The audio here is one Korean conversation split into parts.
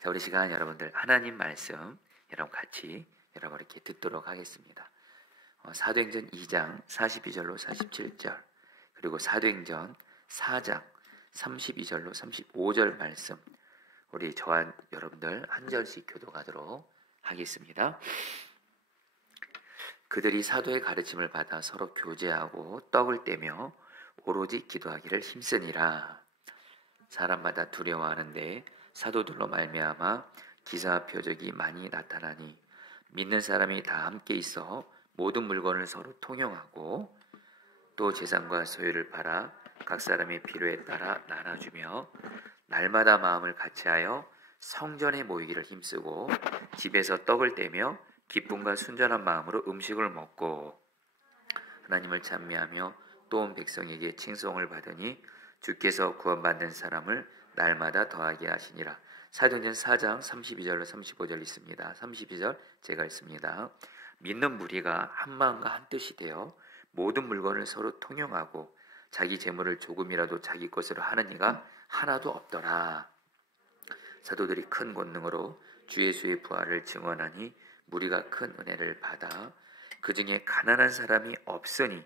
자, 우리 시간 여러분들 하나님 말씀 여러분 같이 여러분 이렇게 듣도록 하겠습니다. 사도행전 2장 42절로 47절 그리고 사도행전 4장 32절로 35절 말씀 우리 저와 여러분들 한 절씩 교독하도록 하겠습니다. 그들이 사도의 가르침을 받아 서로 교제하고 떡을 떼며 오로지 기도하기를 힘쓰니라. 사람마다 두려워하는데 사도들로 말미암아 기사와 표적이 많이 나타나니 믿는 사람이 다 함께 있어 모든 물건을 서로 통용하고 또 재산과 소유를 팔아 각 사람의 필요에 따라 나눠주며 날마다 마음을 같이하여 성전에 모이기를 힘쓰고 집에서 떡을 떼며 기쁨과 순전한 마음으로 음식을 먹고 하나님을 찬미하며 또 온 백성에게 칭송을 받으니 주께서 구원받는 사람을 날마다 더하게 하시니라. 사도행전 4장 32절로 35절 있습니다. 32절 제가 읽습니다. 믿는 무리가 한 마음과 한 뜻이 되어 모든 물건을 서로 통용하고 자기 재물을 조금이라도 자기 것으로 하는 이가 하나도 없더라. 사도들이 큰 권능으로 주 예수의 부활을 증언하니 무리가 큰 은혜를 받아 그 중에 가난한 사람이 없으니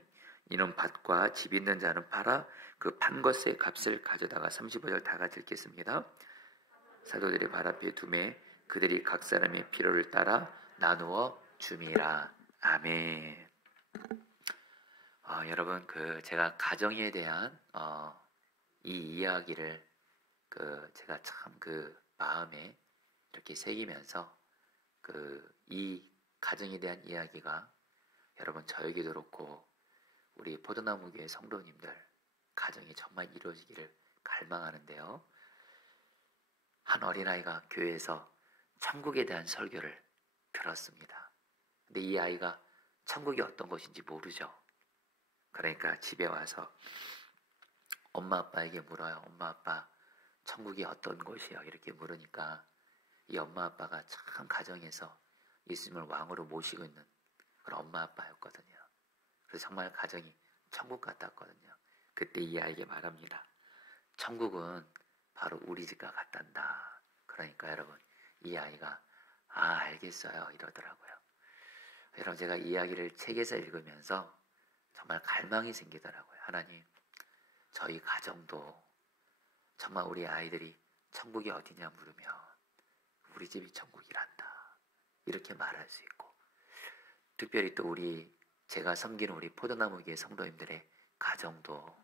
이는 밭과 집 있는 자는 팔아 그 판 것의 값을 가져다가 35절 다 같이 읽겠습니다. 사도들의 발 앞에 두매 그들이 각 사람의 필요를 따라 나누어 줌이라. 아멘. 여러분 제가 가정에 대한 이 이야기를 제가 참 마음에 이렇게 새기면서 이 가정에 대한 이야기가 여러분 저에게도 그렇고 우리 포도나무교회 성도님들 가정이 정말 이루어지기를 갈망하는데요. 한 어린아이가 교회에서 천국에 대한 설교를 들었습니다. 근데 이 아이가 천국이 어떤 곳인지 모르죠. 그러니까 집에 와서 엄마 아빠에게 물어요. 엄마 아빠 천국이 어떤 곳이요? 이렇게 물으니까 이 엄마 아빠가 참 가정에서 예수님을 왕으로 모시고 있는 그런 엄마 아빠였거든요. 그래서 정말 가정이 천국 같았거든요. 그때 이 아이에게 말합니다. 천국은 바로 우리 집과 같단다. 그러니까 여러분 이 아이가 알겠어요 이러더라고요. 여러분 제가 이 이야기를 책에서 읽으면서 정말 갈망이 생기더라고요. 하나님 저희 가정도 정말 우리 아이들이 천국이 어디냐 물으면 우리 집이 천국이란다 이렇게 말할 수 있고 특별히 또 제가 섬기는 우리 포도나무교회 성도님들의 가정도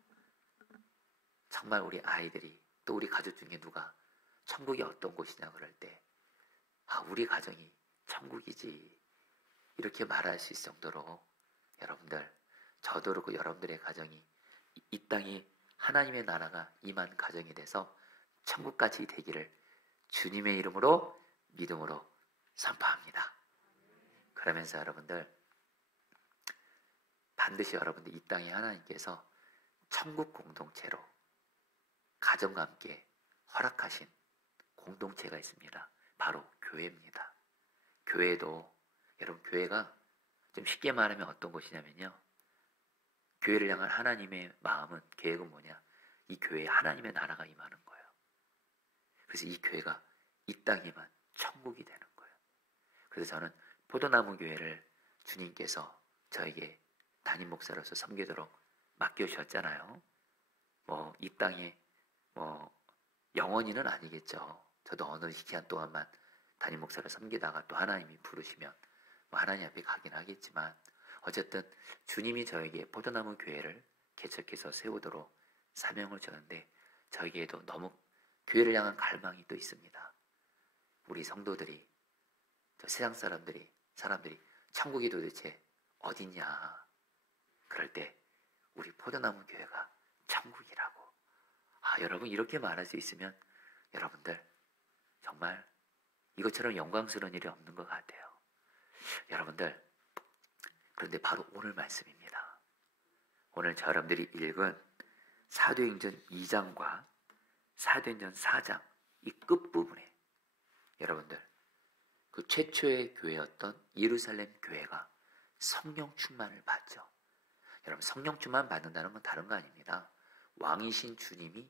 정말 우리 아이들이 또 우리 가족 중에 누가 천국이 어떤 곳이냐 그럴 때 우리 가정이 천국이지 이렇게 말할 수 있을 정도로 여러분들 저도 그렇고 여러분들의 가정이 이 땅이 하나님의 나라가 임한 가정이 돼서 천국까지 되기를 주님의 이름으로 믿음으로 선포합니다. 그러면서 여러분들 반드시 여러분들 이 땅에 하나님께서 천국 공동체로 가정과 함께 허락하신 공동체가 있습니다. 바로 교회입니다. 교회도 여러분 교회가 좀 쉽게 말하면 어떤 곳이냐면요. 교회를 향한 하나님의 마음은 계획은 뭐냐? 이 교회에 하나님의 나라가 임하는 거예요. 그래서 이 교회가 이 땅에만 천국이 되는 거예요. 그래서 저는 포도나무 교회를 주님께서 저에게 담임 목사로서 섬기도록 맡겨주셨잖아요. 이 땅에 영원히는 아니겠죠. 저도 어느 기간 동안만 담임 목사를 섬기다가 또 하나님이 부르시면 하나님 앞에 가긴 하겠지만 어쨌든 주님이 저에게 포도나무 교회를 개척해서 세우도록 사명을 주는데 저에게도 너무 교회를 향한 갈망이 또 있습니다. 우리 성도들이 세상 사람들이 천국이 도대체 어디냐 그럴 때 우리 포도나무 교회가 천국이라고 여러분 이렇게 말할 수 있으면 여러분들 정말 이것처럼 영광스러운 일이 없는 것 같아요. 여러분들 그런데 바로 오늘 말씀입니다. 오늘 여러분들이 읽은 사도행전 2장과 사도행전 4장 이 끝부분에 여러분들 그 최초의 교회였던 예루살렘 교회가 성령 충만을 받죠. 여러분 성령 충만 받는다는 건 다른 거 아닙니다. 왕이신 주님이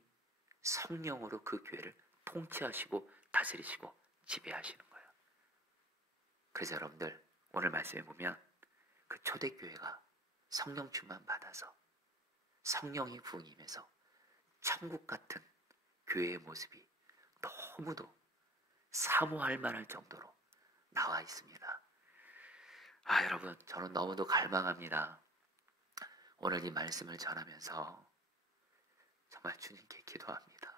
성령으로 그 교회를 통치하시고 다스리시고 지배하시는 거예요. 그래서 여러분들 오늘 말씀해 보면 그 초대교회가 성령 충만 받아서 성령이 부응임해서 천국 같은 교회의 모습이 너무도 사모할 만할 정도로 나와 있습니다. 여러분, 저는 너무도 갈망합니다. 오늘 이 말씀을 전하면서 정말 주님께 기도합니다.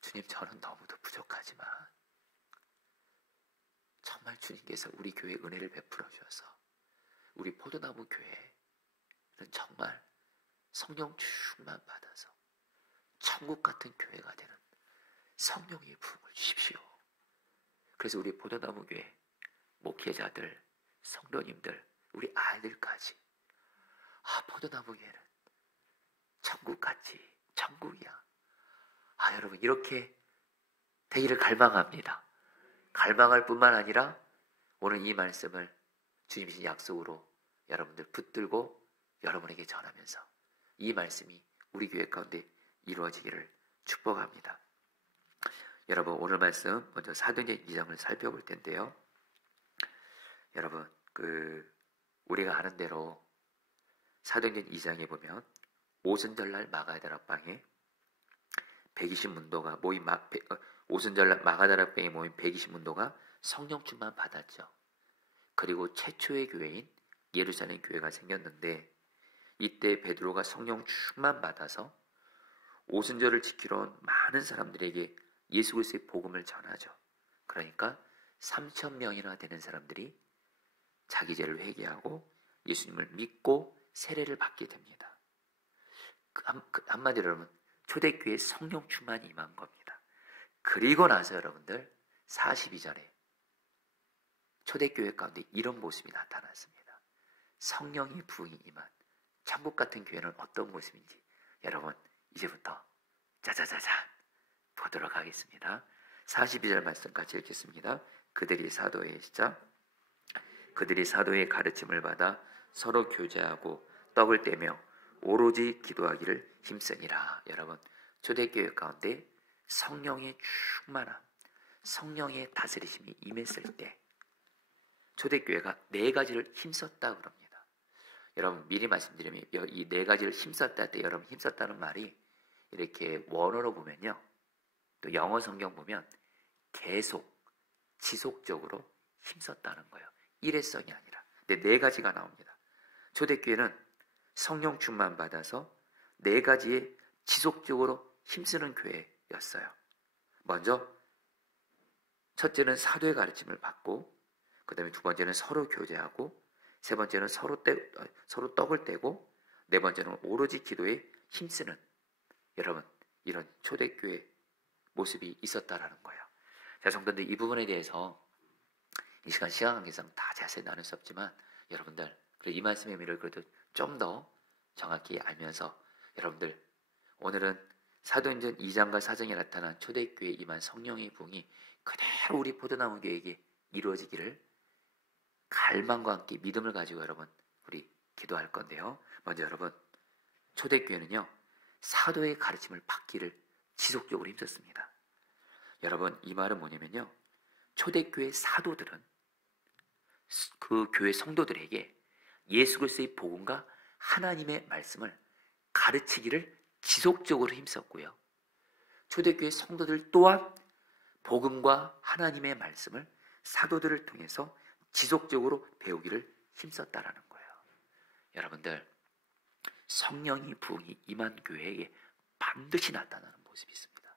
주님, 저는 너무도 부족하지만 정말 주님께서 우리 교회에 은혜를 베풀어 주셔서 우리 포도나무 교회는 정말 성령 충만 받아서 천국 같은 교회가 되는 성령의 부흥을 주십시오. 그래서 우리 포도나무 교회 목회자들, 성도님들, 우리 아이들까지 포도나무 교회는 천국같이 천국이야. 여러분, 이렇게 되기를 갈망합니다. 갈망할 뿐만 아니라 오늘 이 말씀을 주님이신 약속으로 여러분들 붙들고 여러분에게 전하면서 이 말씀이 우리 교회 가운데 이루어지기를 축복합니다. 여러분, 오늘 말씀 먼저 사도행전 2장을 살펴볼 텐데요. 여러분, 우리가 아는 대로 사도행전 2장에 보면 오순절날 마가다락방에 120문도가 모인 오순절날 마가다락방에 모인 120문도가 성령 충만 받았죠. 그리고 최초의 교회인 예루살렘 교회가 생겼는데 이때 베드로가 성령 충만 받아서 오순절을 지키러 온 많은 사람들에게 예수 그리스도의 복음을 전하죠. 그러니까 3,000명이나 되는 사람들이 자기 죄를 회개하고 예수님을 믿고 세례를 받게 됩니다. 한마디로 여러분, 초대교회 성령 충만이 임한 겁니다. 그리고 나서 여러분들 42절에 초대교회 가운데 이런 모습이 나타났습니다. 성령이 부응이 임한 천국 같은 교회는 어떤 모습인지 여러분 이제부터 짜자자잔 보도록 하겠습니다. 42절 말씀 같이 읽겠습니다. 그들이 사도의 가르침을 받아 서로 교제하고 떡을 떼며 오로지 기도하기를 힘쓰니라. 여러분, 초대교회 가운데 성령의 충만함, 성령의 다스리심이 임했을 때 초대교회가 4가지를 힘썼다 그럽니다. 여러분, 미리 말씀드리면 이 4가지를 힘썼다 할 때 여러분 힘썼다는 말이 이렇게 원어로 보면요, 또 영어 성경 보면 계속 지속적으로 힘썼다는 거예요. 일회성이 아니라. 근데 4가지가 나옵니다. 초대교회는 성령 충만 받아서 4가지에 지속적으로 힘쓰는 교회였어요. 먼저 첫째는 사도의 가르침을 받고, 그 다음에 2번째는 서로 교제하고, 3번째는 서로 떡을 떼고, 4번째는 오로지 기도에 힘쓰는, 여러분, 이런 초대교회 모습이 있었다라는 거예요. 자, 성도들, 이 부분에 대해서 이 시간 관계상 다 자세히 나눌 수 없지만 여러분들 이 말씀의 의미를 그래도 좀 더 정확히 알면서 여러분들 오늘은 사도행전 2장과 4장에 나타난 초대교회에 임한 성령의 부흥이 그대로 우리 포도나무 교회에게 이루어지기를 갈망과 함께 믿음을 가지고 여러분 우리 기도할 건데요. 먼저 여러분, 초대교회는요 사도의 가르침을 받기를 지속적으로 힘썼습니다. 여러분, 이 말은 뭐냐면요, 초대교회 사도들은 그 교회 성도들에게 예수 그리스도의 복음과 하나님의 말씀을 가르치기를 지속적으로 힘썼고요, 초대교회 성도들 또한 복음과 하나님의 말씀을 사도들을 통해서 지속적으로 배우기를 힘썼다라는 거예요. 여러분들, 성령이 부흥이 임한 교회에게 반드시 나타나는 모습이 있습니다.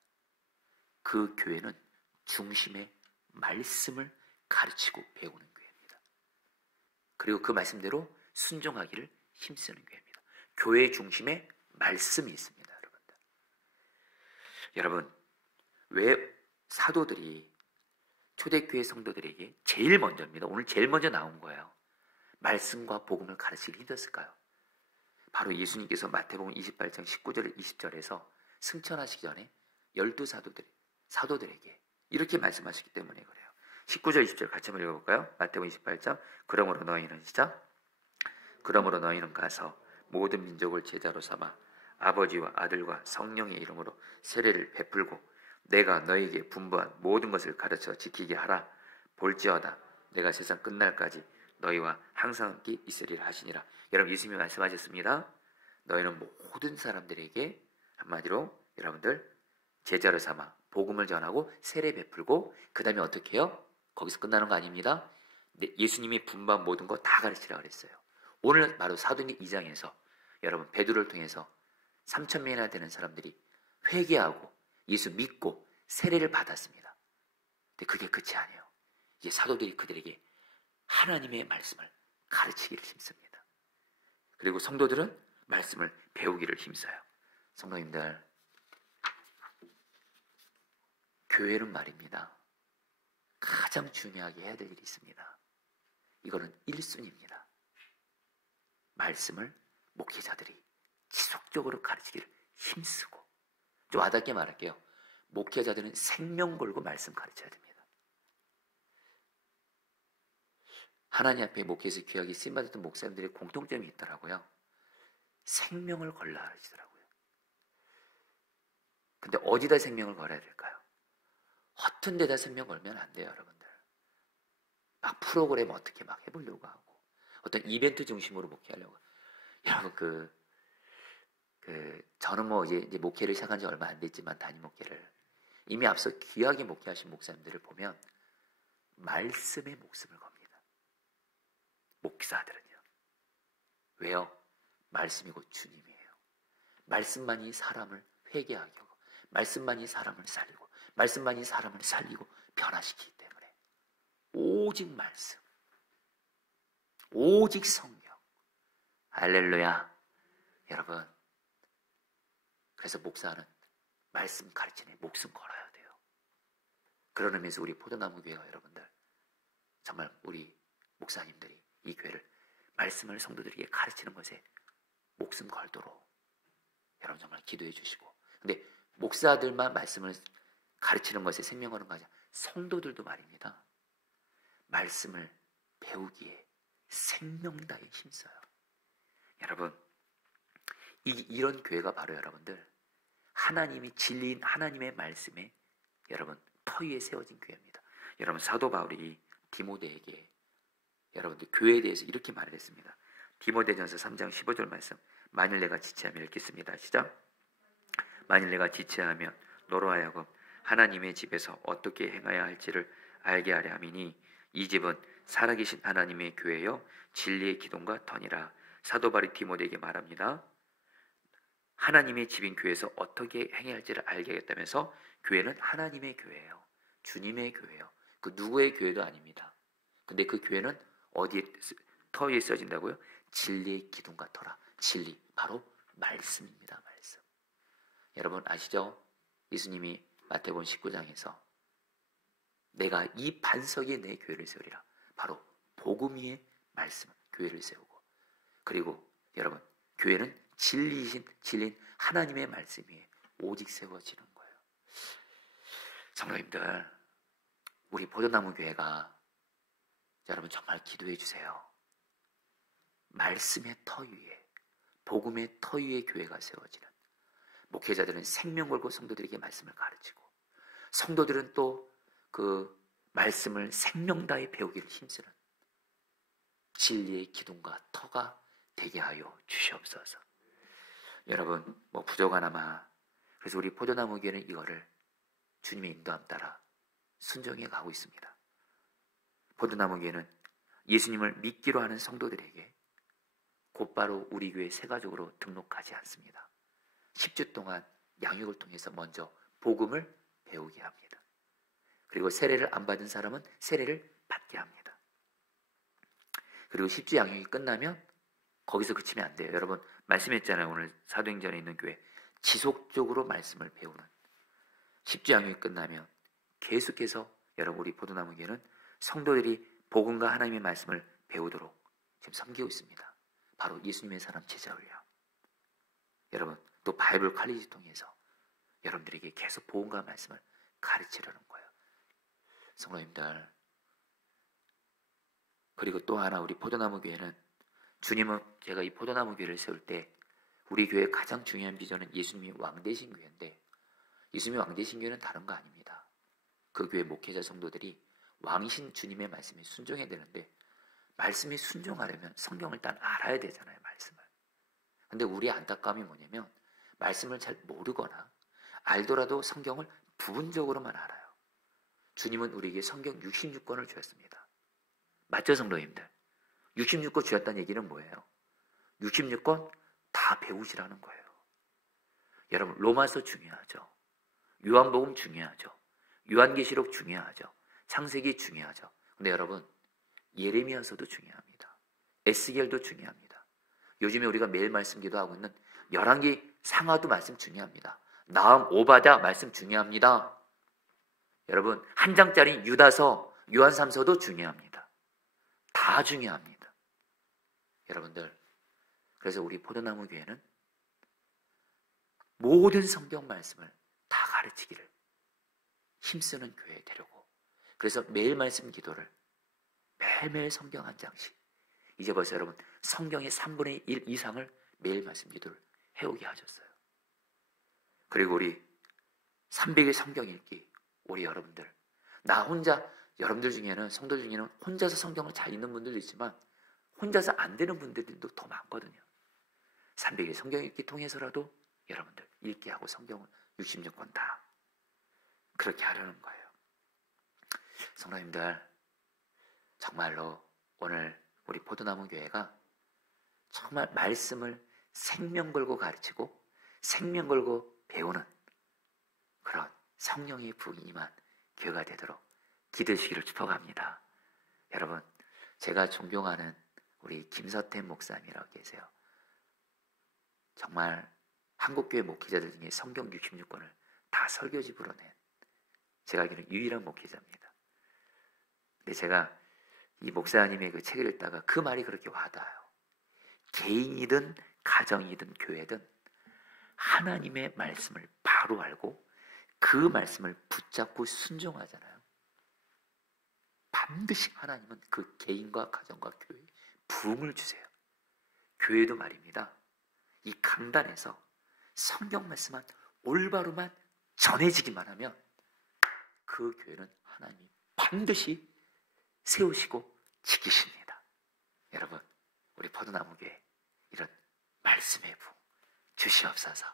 그 교회는 중심에 말씀을 가르치고 배우는 교회입니다. 그리고 그 말씀대로 순종하기를 힘쓰는 교회입니다. 교회 중심에 말씀이 있습니다. 여러분, 왜 사도들이 초대교회 성도들에게 제일 먼저입니다. 오늘 제일 먼저 나온 거예요. 말씀과 복음을 가르치기 힘들었을까요? 바로 예수님께서 마태복음 28장 19절 20절에서 승천하시기 전에 12 사도들에게 이렇게 말씀하시기 때문에 그래요. 19절 20절 같이 한번 읽어볼까요? 마태복음 28장 그러므로 너희는 가서 모든 민족을 제자로 삼아 아버지와 아들과 성령의 이름으로 세례를 베풀고 내가 너에게 분부한 모든 것을 가르쳐 지키게 하라. 볼지어다 내가 세상 끝날까지 너희와 항상 함께 있으리라 하시니라. 여러분, 예수님이 말씀하셨습니다. 너희는 모든 사람들에게 한마디로 여러분들 제자를 삼아 복음을 전하고 세례 베풀고 그 다음에 어떻게 해요? 거기서 끝나는 거 아닙니다. 예수님이 분부한 모든 거 다 가르치라 그랬어요. 오늘 바로 사도행전 2장에서 여러분 베드로를 통해서 3,000명이나 되는 사람들이 회개하고 예수 믿고 세례를 받았습니다. 근데 그게 끝이 아니에요. 이제 사도들이 그들에게 하나님의 말씀을 가르치기를 힘씁니다. 그리고 성도들은 말씀을 배우기를 힘써요. 성도님들, 교회는 말입니다. 가장 중요하게 해야 될 일이 있습니다. 이거는 1순위입니다. 말씀을 목회자들이 지속적으로 가르치기를 힘쓰고, 좀 와닿게 말할게요. 목회자들은 생명 걸고 말씀 가르쳐야 됩니다. 하나님 앞에 목회에서 귀하게 쓰임받았던 목사님들의 공통점이 있더라고요. 생명을 걸라 하시더라고요. 근데 어디다 생명을 걸어야 될까요? 허튼 데다 생명 걸면 안 돼요, 여러분들. 막 프로그램 어떻게 막 해보려고 하고, 어떤 이벤트 중심으로 목회하려고. 여러분, 저는 뭐 이제 목회를 시작한 지 얼마 안 됐지만, 담임 목회를. 이미 앞서 귀하게 목회하신 목사님들을 보면, 말씀에 목숨을 겁니다. 목사들은요. 왜요? 말씀이 곧 주님이에요. 말씀만이 사람을 회개하게 하고, 말씀만이 사람을 살리고, 말씀만이 사람을 살리고 변화시키기 때문에 오직 말씀, 오직 성경. 할렐루야. 여러분, 그래서 목사는 말씀 가르치는 목숨 걸어야 돼요. 그런 의미에서 우리 포도나무 교회가 여러분들, 정말 우리 목사님들이 이 교회를 말씀을 성도들에게 가르치는 것에 목숨 걸도록 여러분 정말 기도해 주시고, 근데 목사들만 말씀을 가르치는 것에 생명 거는 거 아니라 성도들도 말입니다. 말씀을 배우기에 생명 다해 힘써요. 여러분, 이런 교회가 바로 여러분들 하나님이 진리인 하나님의 말씀에 여러분 터 위에 세워진 교회입니다. 여러분, 사도 바울이 디모데에게 여러분들 교회에 대해서 이렇게 말을 했습니다. 디모데전서 3장 15절 말씀. 만일 내가 지체하면 읽겠습니다. 시작. 만일 내가 지체하면 너로 하여금 하나님의 집에서 어떻게 행해야 할지를 알게 하려 함이니 이 집은 살아계신 하나님의 교회여 진리의 기둥과 터니라. 사도 바울이 디모데에게 말합니다. 하나님의 집인 교회에서 어떻게 행해야 할지를 알게 하겠다면서 교회는 하나님의 교회예요. 주님의 교회예요. 그 누구의 교회도 아닙니다. 근데 그 교회는 어디에 터 위에 써진다고요? 진리의 기둥과 터라. 진리, 바로 말씀입니다. 말씀. 여러분 아시죠? 예수님이 마태복음 19장에서 내가 이 반석에 내 교회를 세우리라. 바로 복음 위에 말씀, 교회를 세우고, 그리고 여러분 교회는 진리인 하나님의 말씀 위에 오직 세워지는 거예요. 성도님들, 우리 포도나무 교회가 여러분 정말 기도해 주세요. 말씀의 터 위에, 복음의 터 위에 교회가 세워지는, 목회자들은 생명 걸고 성도들에게 말씀을 가르치고, 성도들은 또 그 말씀을 생명 다해 배우기를 힘쓰는 진리의 기둥과 터가 되게 하여 주시옵소서. 여러분, 뭐 부족하나마, 그래서 우리 포도나무 교회는 이거를 주님의 인도함 따라 순종해 가고 있습니다. 포도나무 교회는 예수님을 믿기로 하는 성도들에게 곧바로 우리 교회 새가족으로 등록하지 않습니다. 10주 동안 양육을 통해서 먼저 복음을 배우게 합니다. 그리고 세례를 안 받은 사람은 세례를 받게 합니다. 그리고 10주 양육이 끝나면 거기서 그치면 안 돼요. 여러분 말씀했잖아요. 오늘 사도행전에 있는 교회 지속적으로 말씀을 배우는, 10주 양육이 끝나면 계속해서 여러분 우리 포도나무 교회는 성도들이 복음과 하나님의 말씀을 배우도록 지금 섬기고 있습니다. 바로 예수님의 사람 제자훈련. 여러분 또 바이블 칼리지 통해서 여러분들에게 계속 복음과 말씀을 가르치려는 거예요. 성도님들, 그리고 또 하나 우리 포도나무 교회는 주님은, 제가 이 포도나무 교회를 세울 때 우리 교회의 가장 중요한 비전은 예수님이 왕 되신 교회인데, 이수미 왕대신교회는 다른 거 아닙니다. 그 교회 목회자 성도들이 왕이신 주님의 말씀에 순종해야 되는데, 말씀에 순종하려면 성경을 일단 알아야 되잖아요, 말씀을. 근데 우리의 안타까움이 뭐냐면 말씀을 잘 모르거나 알더라도 성경을 부분적으로만 알아요. 주님은 우리에게 성경 66권을 주었습니다. 맞죠, 성도님들? 66권 주었다는 얘기는 뭐예요? 66권 다 배우시라는 거예요. 여러분, 로마서 중요하죠. 요한복음 중요하죠. 요한계시록 중요하죠. 창세기 중요하죠. 근데 여러분, 예레미야서도 중요합니다. 에스겔도 중요합니다. 요즘에 우리가 매일 말씀 기도하고 있는 열왕기 상하도 말씀 중요합니다. 나음 오바댜 말씀 중요합니다. 여러분, 한 장짜리 유다서, 요한삼서도 중요합니다. 다 중요합니다. 여러분들, 그래서 우리 포도나무 교회는 모든 성경 말씀을 다 가르치기를 힘쓰는 교회에 되려고, 그래서 매일 말씀 기도를 매일매일 성경 한 장씩, 이제 벌써 여러분 성경의 3분의 1 이상을 매일 말씀 기도를 해오게 하셨어요. 그리고 우리 300일 성경 읽기, 우리 여러분들, 나 혼자, 여러분들 중에는, 성도 중에는 혼자서 성경을 잘 읽는 분들도 있지만 혼자서 안 되는 분들도 더 많거든요. 300일 성경 읽기 통해서라도 여러분들 읽게 하고 성경을 66권 다 그렇게 하려는 거예요. 성도님들, 정말로 오늘 우리 포도나무 교회가 정말 말씀을 생명 걸고 가르치고 생명 걸고 배우는 그런 성령의 부흥이 임한 교회가 되도록 기도하시기를 축복합니다. 여러분, 제가 존경하는 우리 김서태 목사님이라고 계세요. 정말 한국교회 목회자들 중에 성경 66권을 다 설교집으로 낸, 제가 알기로는 유일한 목회자입니다. 근데 제가 이 목사님의 그 책을 읽다가 그 말이 그렇게 와닿아요. 개인이든 가정이든 교회든 하나님의 말씀을 바로 알고 그 말씀을 붙잡고 순종하잖아요. 반드시 하나님은 그 개인과 가정과 교회에 부흥을 주세요. 교회도 말입니다. 이 강단에서 성경 말씀만 올바로만 전해지기만 하면 그 교회는 하나님이 반드시 세우시고 지키십니다. 여러분, 우리 포도나무 교회 이런 말씀의 부흥 주시옵소서.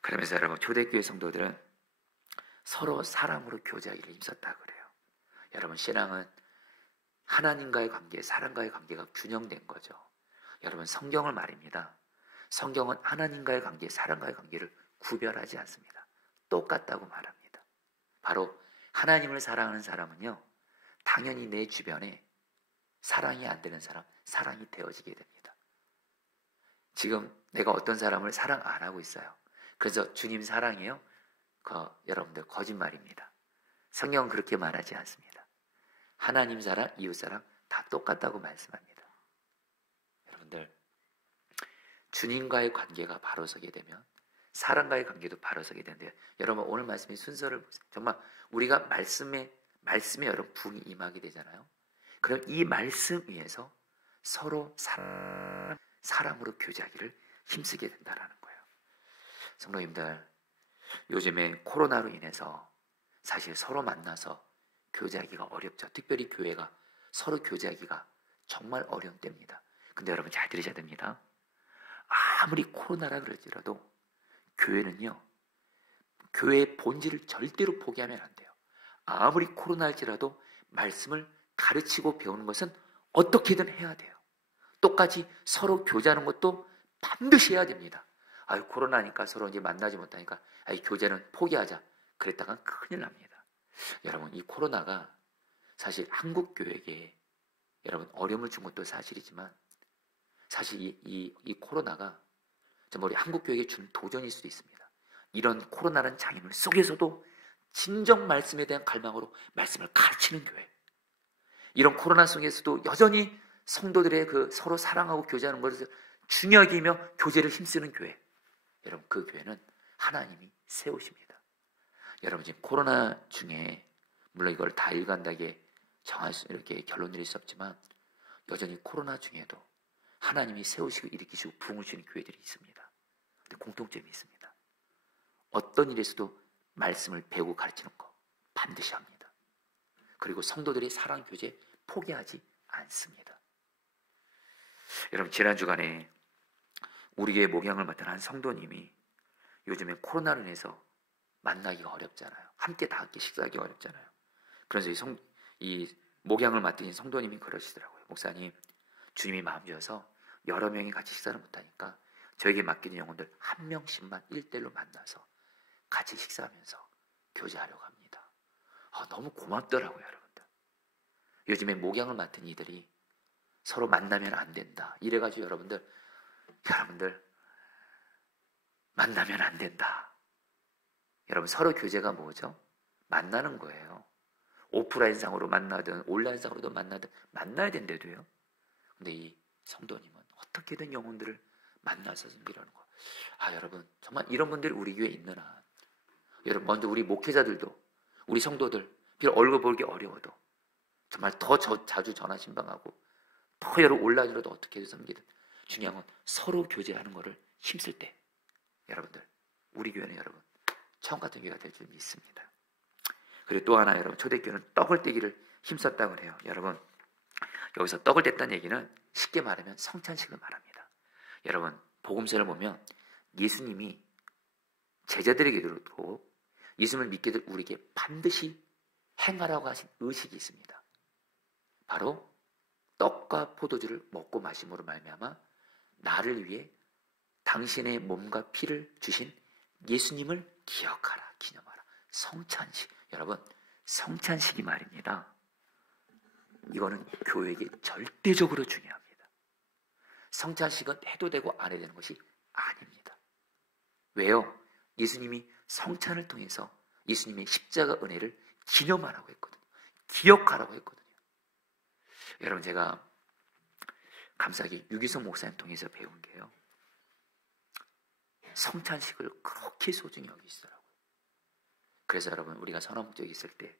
그러면서 여러분, 초대교회 성도들은 서로 사랑으로 교제하기를 힘썼다 그래요. 여러분, 신앙은 하나님과의 관계, 사람과의 관계가 균형된 거죠. 여러분, 성경을 말입니다. 성경은 하나님과의 관계, 사람과의 관계를 구별하지 않습니다. 똑같다고 말합니다. 바로 하나님을 사랑하는 사람은요, 당연히 내 주변에 사랑이 안 되는 사람, 사랑이 되어지게 됩니다. 지금 내가 어떤 사람을 사랑 안 하고 있어요. 그래서 주님 사랑해요? 여러분들 거짓말입니다. 성경은 그렇게 말하지 않습니다. 하나님 사랑, 이웃 사랑 다 똑같다고 말씀합니다. 여러분들, 주님과의 관계가 바로 서게 되면 사람과의 관계도 바로 서게 되는데, 여러분 오늘 말씀의 순서를 보세요. 정말 우리가 말씀에 여러분 부흥이 임하게 되잖아요. 그럼 이 말씀 위에서 서로 사랑으로 교제하기를 힘쓰게 된다라는 거예요. 성도님들, 요즘에 코로나로 인해서 사실 서로 만나서 교제하기가 어렵죠. 특별히 교회가 서로 교제하기가 정말 어려운 때입니다. 근데 여러분 잘 들으셔야 됩니다. 아무리 코로나라 그럴지라도 교회는요, 교회의 본질을 절대로 포기하면 안 돼요. 아무리 코로나일지라도 말씀을 가르치고 배우는 것은 어떻게든 해야 돼요. 똑같이 서로 교제하는 것도 반드시 해야 됩니다. 코로나니까 서로 이제 만나지 못하니까 교제는 포기하자 그랬다간 큰일 납니다. 여러분, 이 코로나가 사실 한국 교회에게 여러분 어려움을 준 것도 사실이지만, 사실 이 코로나가 정말 우리 한국 교회에게 준 도전일 수도 있습니다. 이런 코로나라는 장애물 속에서도 진정 말씀에 대한 갈망으로 말씀을 가르치는 교회, 이런 코로나 속에서도 여전히 성도들의 그 서로 사랑하고 교제하는 것을 중요하게 여기며 교제를 힘쓰는 교회, 여러분 그 교회는 하나님이 세우십니다. 여러분, 지금 코로나 중에 물론 이걸 다 일관되게 이렇게 결론 내릴 수 없지만, 여전히 코로나 중에도 하나님이 세우시고 일으키시고 부흥을 주는 교회들이 있습니다. 근데 공통점이 있습니다. 어떤 일에서도 말씀을 배우고 가르치는 거 반드시 합니다. 그리고 성도들이 사랑 교제 포기하지 않습니다. 여러분, 지난 주간에 우리 교회 목양을 맡은 한 성도님이 요즘에 코로나로 인해서 만나기가 어렵잖아요. 함께 다 함께 식사하기가 어렵잖아요. 그래서 이 목양을 맡은 성도님이 그러시더라고요. 목사님, 주님이 마음 주셔서 여러 명이 같이 식사를 못하니까 저에게 맡기는 영혼들 한 명씩만 1대1로 만나서 같이 식사하면서 교제하려고 합니다. 너무 고맙더라고요, 여러분들. 요즘에 목양을 맡은 이들이 서로 만나면 안 된다. 이래가지고 여러분들 만나면 안 된다. 여러분, 서로 교제가 뭐죠? 만나는 거예요. 오프라인상으로 만나든 온라인상으로도 만나든 만나야 된대도요. 근데 이 성도님은 어떻게든 영혼들을 만나서 섬기려는 거. 여러분, 정말 이런 분들이 우리 교회에 있는 한, 여러분, 먼저 우리 목회자들도, 우리 성도들, 비록 얼굴 보기 어려워도 정말 더 자주 전화 신방하고 더 여러 온라인으로도 어떻게든 섬기든 중요한 건 서로 교제하는 거를 힘쓸 때, 여러분들, 우리 교회는 여러분 처음 같은 교회가 될 줄 믿습니다. 그리고 또 하나, 여러분, 초대교회는 떡을 떼기를 힘썼다고 해요. 여러분, 여기서 떡을 뗐다는 얘기는 쉽게 말하면 성찬식을 말합니다. 여러분, 복음서를 보면 예수님이 제자들에게도 예수님을 믿게 될 우리에게 반드시 행하라고 하신 의식이 있습니다. 바로 떡과 포도주를 먹고 마심으로 말미암아 나를 위해 당신의 몸과 피를 주신 예수님을 기억하라, 기념하라. 성찬식. 여러분, 성찬식이 말입니다. 이거는 교회에게 절대적으로 중요합니다. 성찬식은 해도 되고 안 해도 되는 것이 아닙니다. 왜요? 예수님이 성찬을 통해서 예수님의 십자가 은혜를 기념하라고 했거든요. 기억하라고 했거든요. 여러분, 제가 감사하게 유기성 목사님 통해서 배운 게요, 성찬식을 그렇게 소중히 여기시더라고요. 그래서 여러분, 우리가 선화목적에 있을 때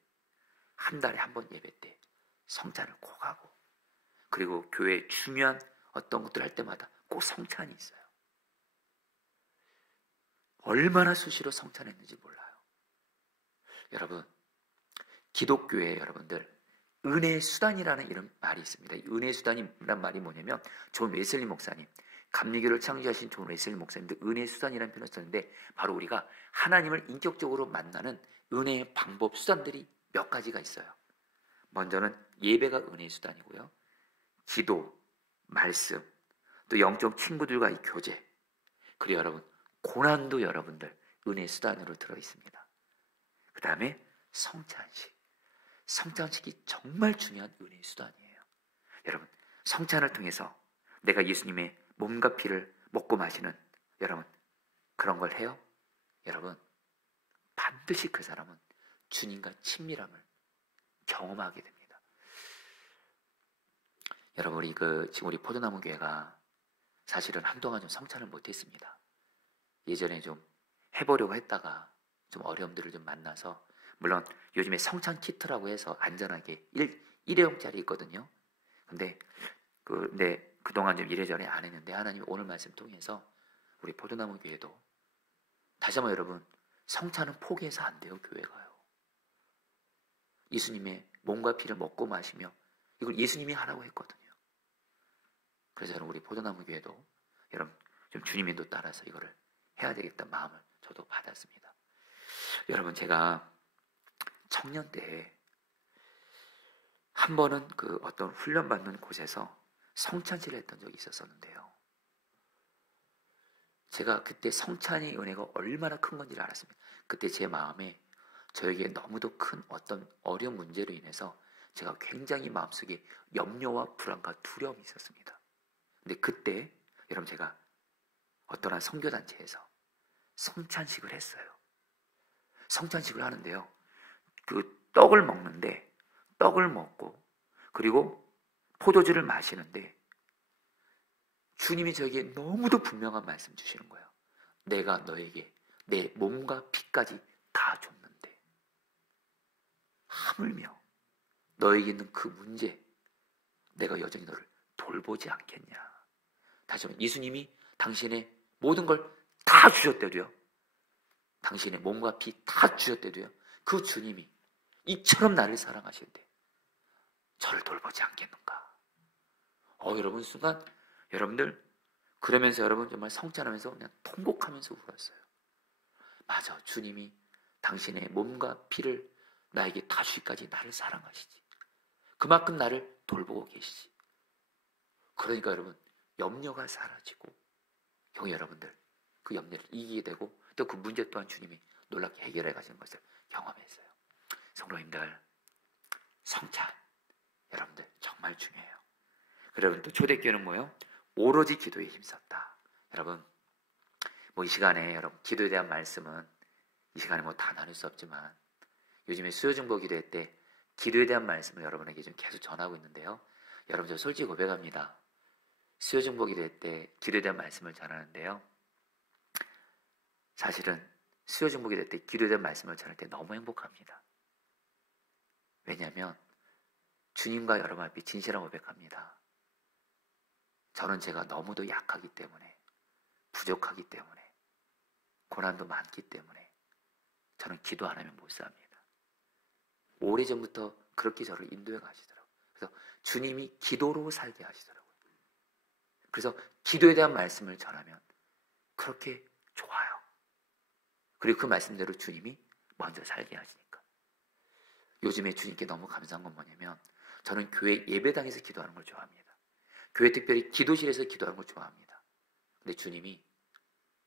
한 달에 한 번 예배 때 성찬을 꼭 하고, 그리고 교회 중요한 어떤 것들 할 때마다 꼭 성찬이 있어요. 얼마나 수시로 성찬했는지 몰라요. 여러분, 기독교에 여러분들 은혜의 수단이라는 이런 말이 있습니다. 은혜의 수단이란 말이 뭐냐면, 존 웨슬리 목사님, 감리교를 창조하신 존 웨슬리 목사님도 은혜의 수단이라는 표현을 썼는데, 바로 우리가 하나님을 인격적으로 만나는 은혜의 방법, 수단들이 몇 가지가 있어요. 먼저는 예배가 은혜의 수단이고요, 기도, 말씀, 또 영적 친구들과의 교제, 그리고 여러분, 고난도 여러분들 은혜의 수단으로 들어있습니다. 그 다음에 성찬식. 성찬식이 정말 중요한 은혜의 수단이에요. 여러분, 성찬을 통해서 내가 예수님의 몸과 피를 먹고 마시는, 여러분, 그런 걸 해요? 여러분, 반드시 그 사람은 주님과 친밀함을 경험하게 됩니다. 여러분, 지금 우리 포도나무 교회가 사실은 한동안 좀 성찬을 못했습니다. 예전에 좀 해보려고 했다가 좀 어려움들을 좀 만나서, 물론 요즘에 성찬 키트라고 해서 안전하게 일회용짜리 있거든요. 근데 그동안 좀 이래저래 안 했는데, 하나님이 오늘 말씀 통해서 우리 포도나무 교회도 다시 한번, 여러분, 성찬은 포기해서 안 돼요. 교회가요. 예수님의 몸과 피를 먹고 마시며 이걸 예수님이 하라고 했거든요. 그래서 여러분, 우리 포도나무 교회도 여러분 좀 주님 인도 따라서 이거를 해야 되겠다는 마음을 저도 받았습니다. 여러분, 제가 청년 때 한 번은 어떤 훈련받는 곳에서 성찬식을 했던 적이 있었는데요, 제가 그때 성찬의 은혜가 얼마나 큰 건지를 알았습니다. 그때 제 마음에 저에게 너무도 큰 어떤 어려운 문제로 인해서 제가 굉장히 마음속에 염려와 불안과 두려움이 있었습니다. 근데 그때 여러분, 제가 어떤 한 선교단체에서 성찬식을 했어요. 성찬식을 하는데요, 떡을 먹는데, 떡을 먹고 그리고 포도주를 마시는데 주님이 저에게 너무도 분명한 말씀 주시는 거예요. 내가 너에게 내 몸과 피까지 다 줬는데 하물며 너에게 있는 그 문제, 내가 여전히 너를 돌보지 않겠냐. 다시 한번, 예수님이 당신의 모든 걸 다 주셨대도요, 당신의 몸과 피 다 주셨대도요, 그 주님이 이처럼 나를 사랑하시는데 저를 돌보지 않겠는가? 여러분, 순간 여러분들 그러면서 여러분 정말 성찬하면서 그냥 통곡하면서 울었어요. 맞아, 주님이 당신의 몸과 피를 나에게 다 주기까지 나를 사랑하시지. 그만큼 나를 돌보고 계시지. 그러니까 여러분, 염려가 사라지고 여러분들 그 염려를 이기게 되고 또 그 문제 또한 주님이 놀랍게 해결해 가시는 것을 경험했어요. 성도님들, 성찬 여러분들 정말 중요해요. 여러분, 또 초대교회는 뭐예요? 오로지 기도에 힘썼다. 여러분, 이 시간에 여러분 기도에 대한 말씀은 이 시간에 다 나눌 수 없지만 요즘에 수요중보 기도회 때 기도에 대한 말씀을 여러분에게 좀 계속 전하고 있는데요. 여러분, 저 솔직히 고백합니다. 수요중보 기도회 때 기도에 대한 말씀을 전하는데요. 사실은 수요중보 기도회 때 기도에 대한 말씀을 전할 때 너무 행복합니다. 왜냐하면 주님과 여러분 앞에 진실한 고백합니다. 저는 제가 너무도 약하기 때문에, 부족하기 때문에, 고난도 많기 때문에 저는 기도 안 하면 못 삽니다. 오래전부터 그렇게 저를 인도해 가시더라고요. 그래서 주님이 기도로 살게 하시더라고요. 그래서 기도에 대한 말씀을 전하면 그렇게 좋아요. 그리고 그 말씀대로 주님이 먼저 살게 하시니까. 요즘에 주님께 너무 감사한 건 뭐냐면 저는 교회 예배당에서 기도하는 걸 좋아합니다. 교회 특별히 기도실에서 기도하는 걸 좋아합니다. 근데 주님이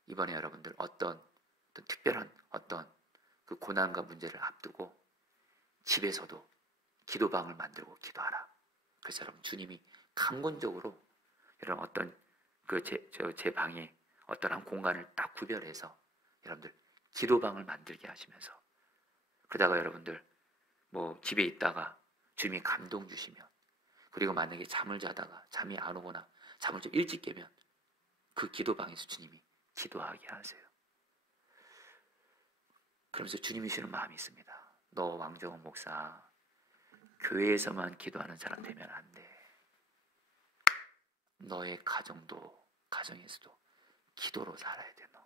이번에 여러분들 어떤 특별한 그 고난과 문제를 앞두고 집에서도 기도방을 만들고 기도하라. 그래서 여러분, 주님이 강권적으로 여러분 제 방에 어떤 한 공간을 딱 구별해서 여러분들 기도방을 만들게 하시면서, 그러다가 여러분들 집에 있다가 주님이 감동 주시면, 그리고 만약에 잠을 자다가 잠이 안 오거나 잠을 좀 일찍 깨면 그 기도방에서 주님이 기도하게 하세요. 그러면서 주님이 주는 마음이 있습니다. 너 왕정원 목사 교회에서만 기도하는 사람 되면 안 돼. 너의 가정에서도 기도로 살아야 돼. 너.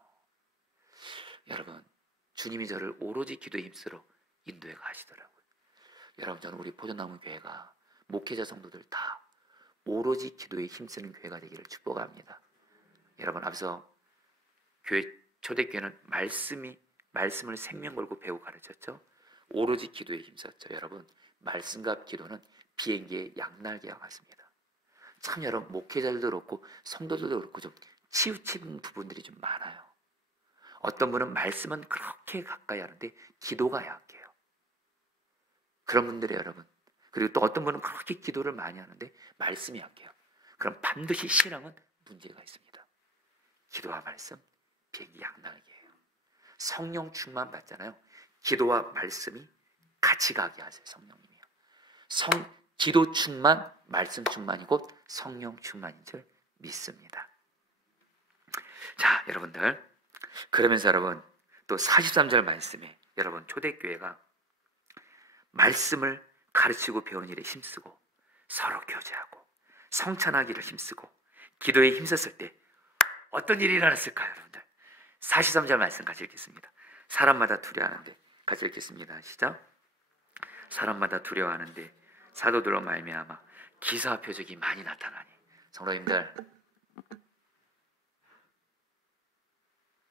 여러분, 주님이 저를 오로지 기도에 힘쓰러 인도해 가시더라고요. 여러분, 저는 우리 포도나무 교회가 목회자 성도들 다 오로지 기도에 힘쓰는 교회가 되기를 축복합니다. 여러분, 앞서 교회 초대교회는 말씀을 생명 걸고 배우고 가르쳤죠. 오로지 기도에 힘썼죠. 여러분, 말씀과 기도는 비행기의 양날개와 같습니다. 참 여러분, 목회자들도 그렇고 성도들도 그렇고 좀 치우친 부분들이 좀 많아요. 어떤 분은 말씀은 그렇게 가까이 하는데 기도가 약해요. 그런 분들이 여러분, 그리고 또 어떤 분은 그렇게 기도를 많이 하는데 말씀이 약해요. 그럼 반드시 신앙은 문제가 있습니다. 기도와 말씀, 비행기 양날개예요. 성령 충만 받잖아요. 기도와 말씀이 같이 가게 하세요. 성령님이요. 기도 충만, 말씀 충만이 곧 성령 충만인 줄 믿습니다. 자, 여러분들, 그러면서 여러분 또 43절 말씀에 여러분 초대교회가 말씀을 가르치고 배우는 일에 힘쓰고 서로 교제하고 성찬하기를 힘쓰고 기도에 힘썼을 때 어떤 일이 일어났을까요, 여러분들? 43절 말씀 같이 읽겠습니다. 사람마다 두려워하는데, 같이 읽겠습니다. 시작. 사람마다 두려워하는데 사도들로 말미암아 기사와 표적이 많이 나타나니. 성도님들,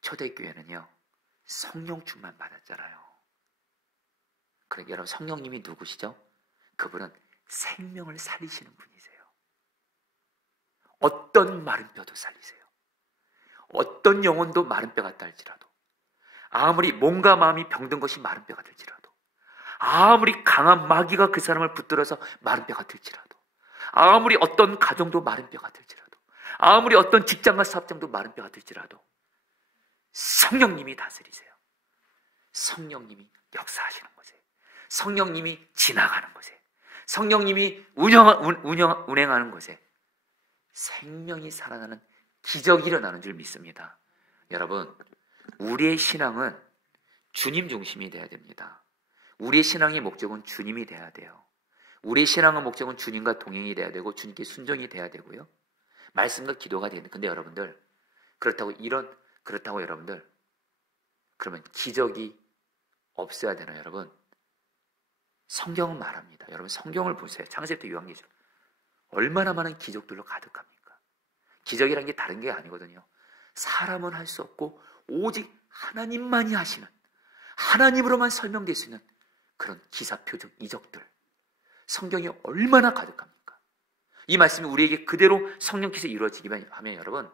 초대교회는요 성령 충만 받았잖아요. 그러니까 여러분, 성령님이 누구시죠? 그분은 생명을 살리시는 분이세요. 어떤 마른 뼈도 살리세요. 어떤 영혼도 마른 뼈 같다 할지라도, 아무리 몸과 마음이 병든 것이 마른 뼈 같을지라도, 아무리 강한 마귀가 그 사람을 붙들어서 마른 뼈 같을지라도, 아무리 어떤 가정도 마른 뼈 같을지라도, 아무리 어떤 직장과 사업장도 마른 뼈 같을지라도 성령님이 다스리세요. 성령님이 역사하시는 곳에, 성령님이 지나가는 곳에, 성령님이 운행하는 곳에 생명이 살아나는 기적이 일어나는 줄 믿습니다. 여러분, 우리의 신앙은 주님 중심이 돼야 됩니다. 우리의 신앙의 목적은 주님이 돼야 돼요. 우리의 신앙의 목적은 주님과 동행이 돼야 되고 주님께 순종이 돼야 되고요. 말씀과 기도가 되는. 근데 여러분들, 그렇다고 여러분들 그러면 기적이 없어야 되나요, 여러분? 성경은 말합니다. 여러분 성경을 보세요. 창세기부터 요한계시록 얼마나 많은 기적들로 가득합니까? 기적이란 게 다른 게 아니거든요. 사람은 할 수 없고 오직 하나님만이 하시는, 하나님으로만 설명될 수 있는 그런 기사, 표적, 이적들, 성경이 얼마나 가득합니까? 이 말씀이 우리에게 그대로 성령께서 이루어지기만 하면 여러분,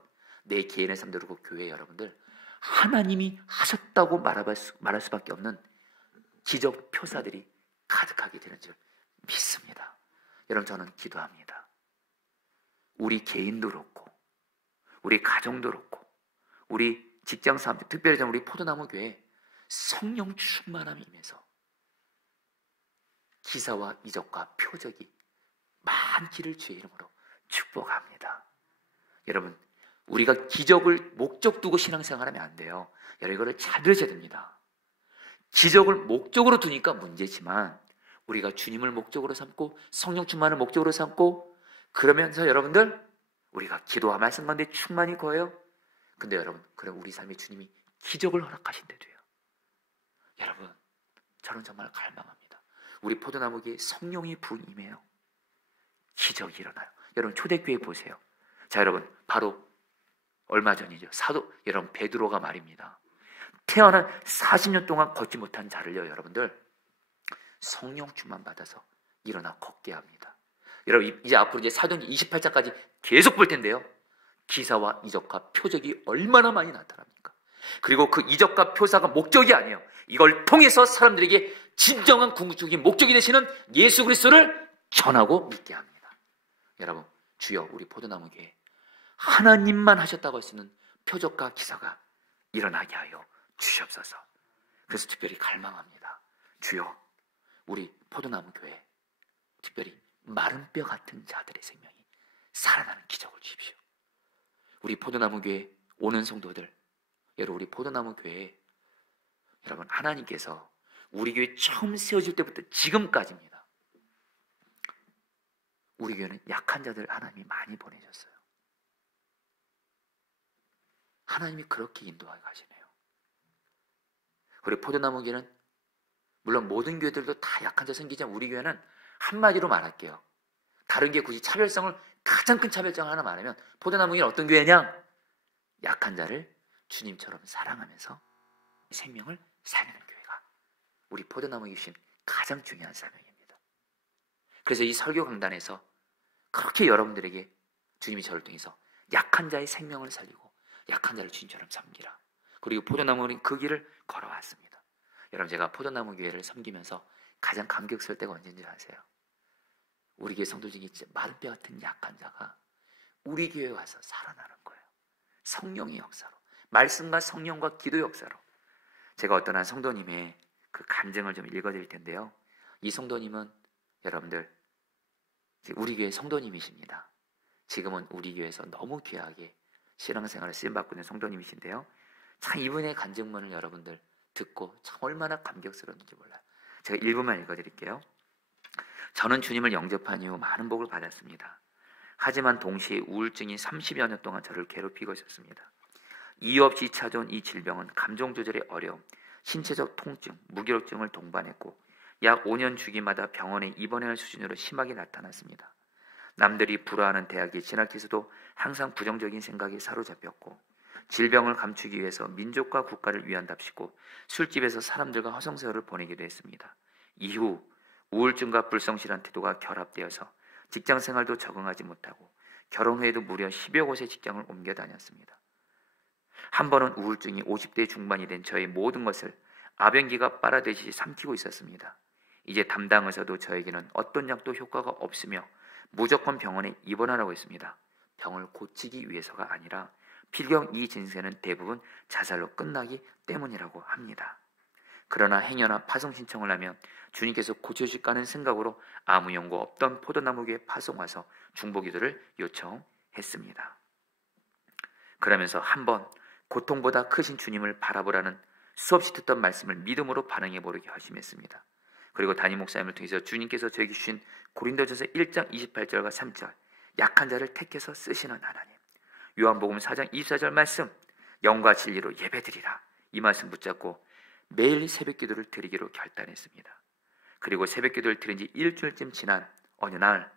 내 개인의 삶도 그렇고 교회 여러분들 하나님이 하셨다고 말할 수밖에 없는 기적 표사들이 가득하게 되는 줄 믿습니다. 여러분, 저는 기도합니다. 우리 개인도 그렇고 우리 가정도 그렇고 우리 직장 사람들, 특별히 저는 우리 포도나무 교회 성령 충만함이 임해서 기사와 이적과 표적이 많기를 주의 이름으로 축복합니다. 여러분, 우리가 기적을 목적 두고 신앙생활하면 안 돼요. 여러분, 이거를 잘 들으셔야 됩니다. 기적을 목적으로 두니까 문제지만 우리가 주님을 목적으로 삼고 성령 충만을 목적으로 삼고 그러면서 여러분들 우리가 기도와 말씀 가운데 충만히 거해요. 근데 여러분, 그럼 우리 삶에 주님이 기적을 허락하신대도요. 여러분, 저는 정말 갈망합니다. 우리 포도나무기에 성령이 부은 임해요. 기적이 일어나요. 여러분, 초대교회 보세요. 자, 여러분, 바로 얼마 전이죠. 사도 여러분 베드로가 말입니다. 태어난 40년 동안 걷지 못한 자를요, 여러분들 성령 충만 받아서 일어나 걷게 합니다. 여러분, 이제 앞으로 이제 사도행전 28장까지 계속 볼 텐데요. 기사와 이적과 표적이 얼마나 많이 나타납니까? 그리고 그 이적과 표사가 목적이 아니에요. 이걸 통해서 사람들에게 진정한 궁극적인 목적이 되시는 예수 그리스도를 전하고 믿게 합니다. 여러분, 주여 우리 포도나무 교회 하나님만 하셨다고 할 수 있는 표적과 기사가 일어나게 하여 주시옵소서. 그래서 특별히 갈망합니다. 주여 우리 포도나무 교회 특별히 마른 뼈 같은 자들의 생명이 살아나는 기적을 주십시오. 우리 포도나무 교회 오는 성도들, 여러분 우리 포도나무 교회 여러분 하나님께서 우리 교회 처음 세워질 때부터 지금까지입니다. 우리 교회는 약한 자들 하나님이 많이 보내셨어요. 하나님이 그렇게 인도하게 가시네요. 우리 포도나무 교회는 물론 모든 교회들도 다 약한 자 생기지만 우리 교회는 한마디로 말할게요. 다른 게 굳이 차별성을 가장 큰 차별점을 하나 말하면 포도나무 교회는 어떤 교회냐? 약한 자를 주님처럼 사랑하면서 생명을 살리는 교회가 우리 포도나무 교회 주신 가장 중요한 사명입니다. 그래서 이 설교 강단에서 그렇게 여러분들에게 주님이 저를 통해서 약한 자의 생명을 살리고 약한 자를 주님처럼 섬기라. 그리고 포도나무는 그 길을 걸어왔습니다. 여러분, 제가 포도나무 교회를 섬기면서 가장 감격스러울 때가 언제인지 아세요? 우리 교회 성도 중에 마른 뼈 같은 약한 자가 우리 교회에 와서 살아나는 거예요. 성령의 역사로, 말씀과 성령과 기도 역사로. 제가 어떤 한 성도님의 그 간증을 좀 읽어드릴 텐데요. 이 성도님은 여러분들 우리 교회 성도님이십니다. 지금은 우리 교회에서 너무 귀하게 신앙생활을 쓰임받고 있는 성도님이신데요. 참 이분의 간증문을 여러분들 듣고 참 얼마나 감격스러운지 몰라요. 제가 일부만 읽어드릴게요. 저는 주님을 영접한 이후 많은 복을 받았습니다. 하지만 동시에 우울증이 30여 년 동안 저를 괴롭히고 있었습니다. 이유 없이 찾아온 이 질병은 감정 조절의 어려움, 신체적 통증, 무기력증을 동반했고 약 5년 주기마다 병원에 입원해야 할 수준으로 심하게 나타났습니다. 남들이 불화하는 대학에 진학해서도 항상 부정적인 생각에 사로잡혔고 질병을 감추기 위해서 민족과 국가를 위한답시고 술집에서 사람들과 허송세월을 보내기도 했습니다. 이후 우울증과 불성실한 태도가 결합되어서 직장생활도 적응하지 못하고 결혼 후에도 무려 10여 곳의 직장을 옮겨 다녔습니다. 한 번은 우울증이 50대 중반이 된 저의 모든 것을 아변기가 빨아들이듯이 삼키고 있었습니다. 이제 담당 의사도 저에게는 어떤 약도 효과가 없으며 무조건 병원에 입원하라고 했습니다. 병을 고치기 위해서가 아니라 필경 이 진세는 대부분 자살로 끝나기 때문이라고 합니다. 그러나 행여나 파송 신청을 하면 주님께서 고쳐주실까 하는 생각으로 아무 연고 없던 포도나무교에 파송와서 중보기도를 요청했습니다. 그러면서 한번 고통보다 크신 주님을 바라보라는 수없이 듣던 말씀을 믿음으로 반응해보려고 하심했습니다. 그리고 담임 목사님을 통해서 주님께서 저에게 주신 고린도전서 1장 28절과 3절 약한 자를 택해서 쓰시는 하나님, 요한복음 4장 24절 말씀 영과 진리로 예배드리라 이 말씀 붙잡고 매일 새벽 기도를 드리기로 결단했습니다. 그리고 새벽 기도를 드린 지 일주일쯤 지난 어느 날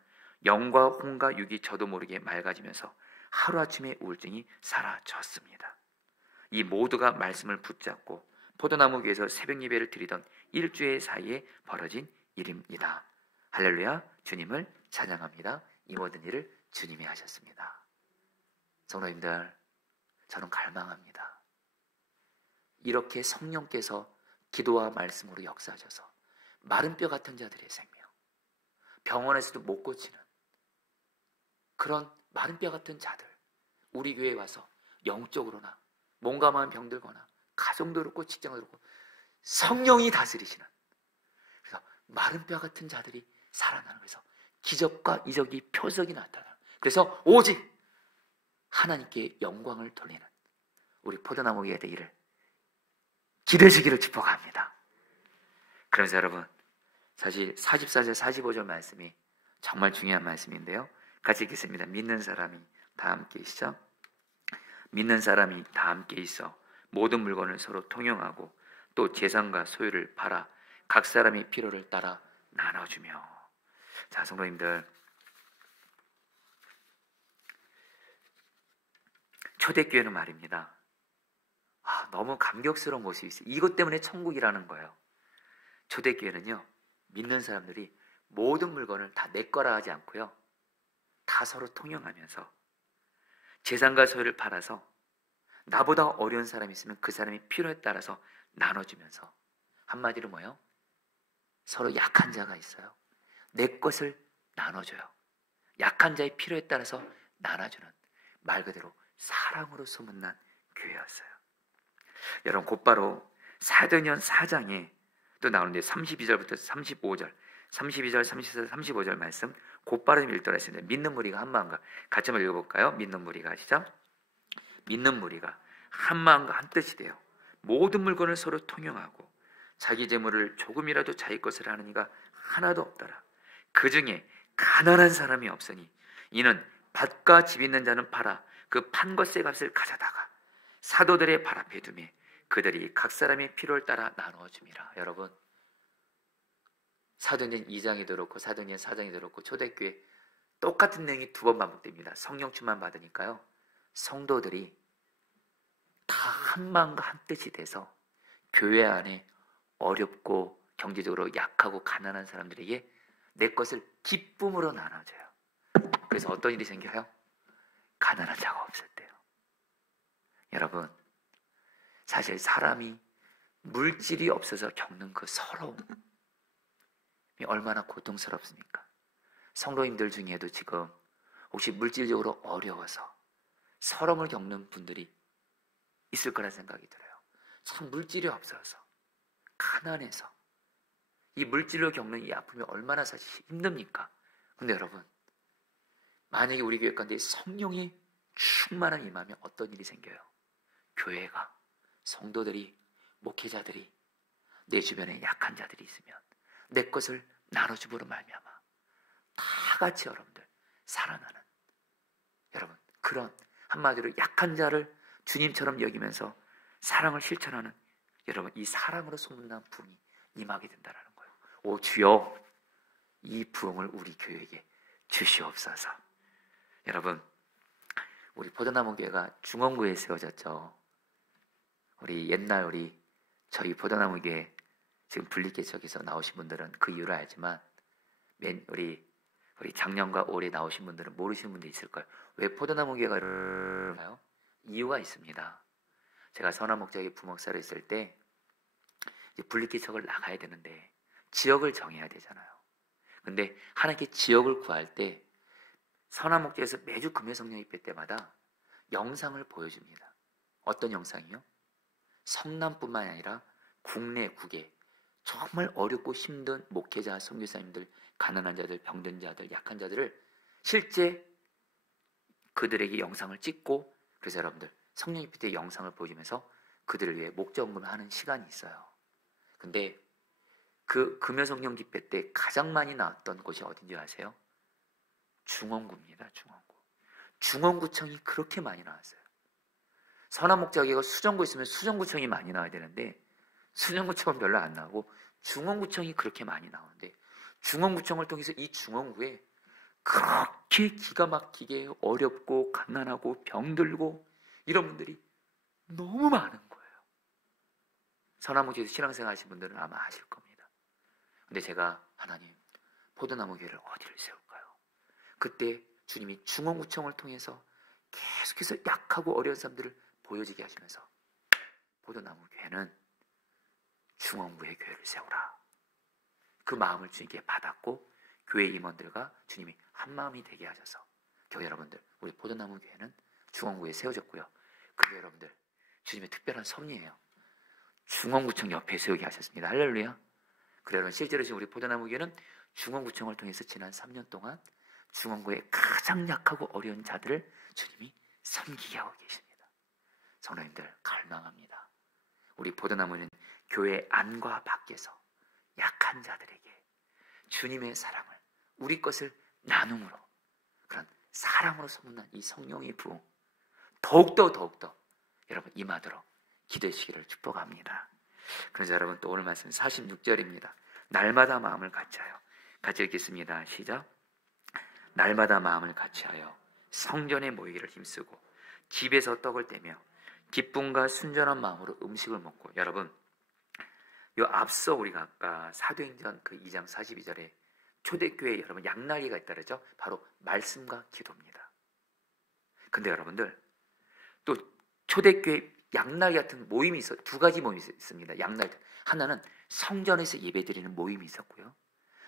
영과 혼과 육이 저도 모르게 맑아지면서 하루아침에 우울증이 사라졌습니다. 이 모두가 말씀을 붙잡고 포도나무 위에서 새벽 예배를 드리던 일주일 사이에 벌어진 일입니다. 할렐루야, 주님을 찬양합니다. 이 모든 일을 주님이 하셨습니다. 성도님들, 저는 갈망합니다. 이렇게 성령께서 기도와 말씀으로 역사하셔서 마른 뼈 같은 자들의 생명, 병원에서도 못 고치는 그런 마른 뼈 같은 자들, 우리 교회에 와서 영적으로나 몸감한 병들거나 가정도 그렇고 직장도 그렇고 성령이 다스리시는, 그래서 마른 뼈 같은 자들이 살아나는, 그래서 기적과 이적이 표적이 나타나는, 그래서 오직 하나님께 영광을 돌리는 우리 포도나무 위에 되기를 기대시기를 축복합니다. 그래서 여러분, 사실 44절 45절 말씀이 정말 중요한 말씀인데요, 같이 읽겠습니다. 믿는 사람이 다 함께 있어, 믿는 사람이 다 함께 있어 모든 물건을 서로 통용하고 또 재산과 소유를 팔아 각 사람의 필요를 따라 나눠주며. 자, 성도님들, 초대교회는 말입니다, 너무 감격스러운 모습이 있어요. 이것 때문에 천국이라는 거예요. 초대교회는요, 믿는 사람들이 모든 물건을 다 내 거라 하지 않고요, 다 서로 통용하면서 재산과 소유를 팔아서 나보다 어려운 사람이 있으면 그 사람의 필요에 따라서 나눠주면서, 한마디로 뭐예요? 서로 약한 자가 있어요, 내 것을 나눠줘요. 약한 자의 필요에 따라서 나눠주는, 말 그대로 사랑으로 소문난 교회였어요. 여러분, 곧바로 사도행전 4장에 또 나오는데 32절부터 35절, 32절, 34절, 35절 말씀 곧바로 읽도록 하겠습니다. 믿는 무리가 한 마음과, 같이 한번 읽어볼까요? 믿는 무리가, 시작. 믿는 무리가 한 마음과 한 뜻이 되어 모든 물건을 서로 통용하고 자기 재물을 조금이라도 자기 것을 하는 이가 하나도 없더라. 그 중에 가난한 사람이 없으니 이는 밭과 집 있는 자는 팔아 그 판 것의 값을 가져다가 사도들의 발 앞에 두매 그들이 각 사람의 필요를 따라 나누어 줍니다. 여러분, 사도행전 2장이 들었고 사도행전 4장이 들었고 초대교회 똑같은 내용이 두 번 반복됩니다. 성령 충만 받으니까요, 성도들이 다 한 마음과 한 뜻이 돼서 교회 안에 어렵고 경제적으로 약하고 가난한 사람들에게 내 것을 기쁨으로 나눠줘요. 그래서 어떤 일이 생겨요? 가난한 자가 없을 때요. 여러분, 사실 사람이 물질이 없어서 겪는 그 서러움이 얼마나 고통스럽습니까? 성도님들 중에도 지금 혹시 물질적으로 어려워서 서러움을 겪는 분들이 있을 거란 생각이 들어요. 참 물질이 없어서, 가난해서 이 물질로 겪는 이 아픔이 얼마나 사실 힘듭니까? 근데 여러분, 만약에 우리 교회 가운데 성령이 충만한 임하면 어떤 일이 생겨요? 교회가, 성도들이, 목회자들이, 내 주변에 약한 자들이 있으면 내 것을 나눠줌으로 말미암아 다 같이 여러분들 살아나는, 여러분, 그런 한마디로 약한 자를 주님처럼 여기면서 사랑을 실천하는, 여러분, 이 사랑으로 소문난 부흥이 임하게 된다는 거예요. 오 주여, 이 부흥을 우리 교회에게 주시옵소서. 여러분, 우리 포도나무 교회가 중원구에 세워졌죠. 우리 옛날 저희 포도나무 교회 지금 분리개척에서 나오신 분들은 그 이유를 알지만 우리 작년과 올해 나오신 분들은 모르시는 분도 있을 거예요. 왜 포도나무 교회가 이럴까요? 이유가 있습니다. 제가 선화목장에 부목사로 있을 때 분리개척을 나가야 되는데 지역을 정해야 되잖아요. 근데 하나님께 지역을 구할 때 선화목장에서 매주 금요성령 입회 때마다 영상을 보여줍니다. 어떤 영상이요? 성남뿐만 아니라 국내 국외 정말 어렵고 힘든 목회자, 선교사님들, 가난한 자들, 병든 자들, 약한 자들을 실제 그들에게 영상을 찍고, 그래서 여러분들 성령 입회 때 영상을 보여주면서 그들을 위해 목적금을 하는 시간이 있어요. 근데 그 금요성령 집회 때 가장 많이 나왔던 곳이 어딘지 아세요? 중원구입니다. 중원구. 중원구청이 그렇게 많이 나왔어요. 선화목자교회가 수정구 있으면 수정구청이 많이 나와야 되는데 수정구청은 별로 안 나오고 중원구청이 그렇게 많이 나오는데, 중원구청을 통해서 이 중원구에 그렇게 기가 막히게 어렵고 갓난하고 병들고 이런 분들이 너무 많은 거예요. 선화목자에서 신앙생활 하신 분들은 아마 아실 겁니다. 근데 제가 하나님, 포도나무 교회를 어디를 세울까요? 그때 주님이 중원구청을 통해서 계속해서 약하고 어려운 사람들을 보여지게 하시면서 포도나무 교회는 중원구의 교회를 세우라. 그 마음을 주님께 받았고 교회 임원들과 주님이 한 마음이 되게 하셔서 교회 여러분들, 우리 포도나무 교회는 중원구에 세워졌고요. 그리고 여러분들, 주님의 특별한 섭리예요. 중원구청 옆에 세우게 하셨습니다. 할렐루야. 그래 여러분, 실제로 지금 우리 포도나무 교회는 중원구청을 통해서 지난 3년 동안 중원구의 가장 약하고 어려운 자들을 주님이 섬기게 하고 계십니다. 성도님들, 갈망합니다. 우리 포도나무는 교회 안과 밖에서 약한 자들에게 주님의 사랑을, 우리 것을 나눔으로, 그런 사랑으로 소문난 이 성령의 부흥 더욱더 여러분 임하도록 기도하시기를 축복합니다. 그래서 여러분, 또 오늘 말씀 46절입니다. 날마다 마음을 같이하여, 같이 읽겠습니다. 시작. 날마다 마음을 같이하여 성전에 모이기를 힘쓰고 집에서 떡을 떼며 기쁨과 순전한 마음으로 음식을 먹고. 여러분, 요 앞서 우리가 아까 사도행전 그 2장 42절에 초대교회에 여러분 양날개가 있다 그랬죠? 바로 말씀과 기도입니다. 근데 여러분들, 또 초대교회 양날개 같은 모임이 두 가지 모임이 있습니다. 양날개. 하나는 성전에서 예배드리는 모임이 있었고요.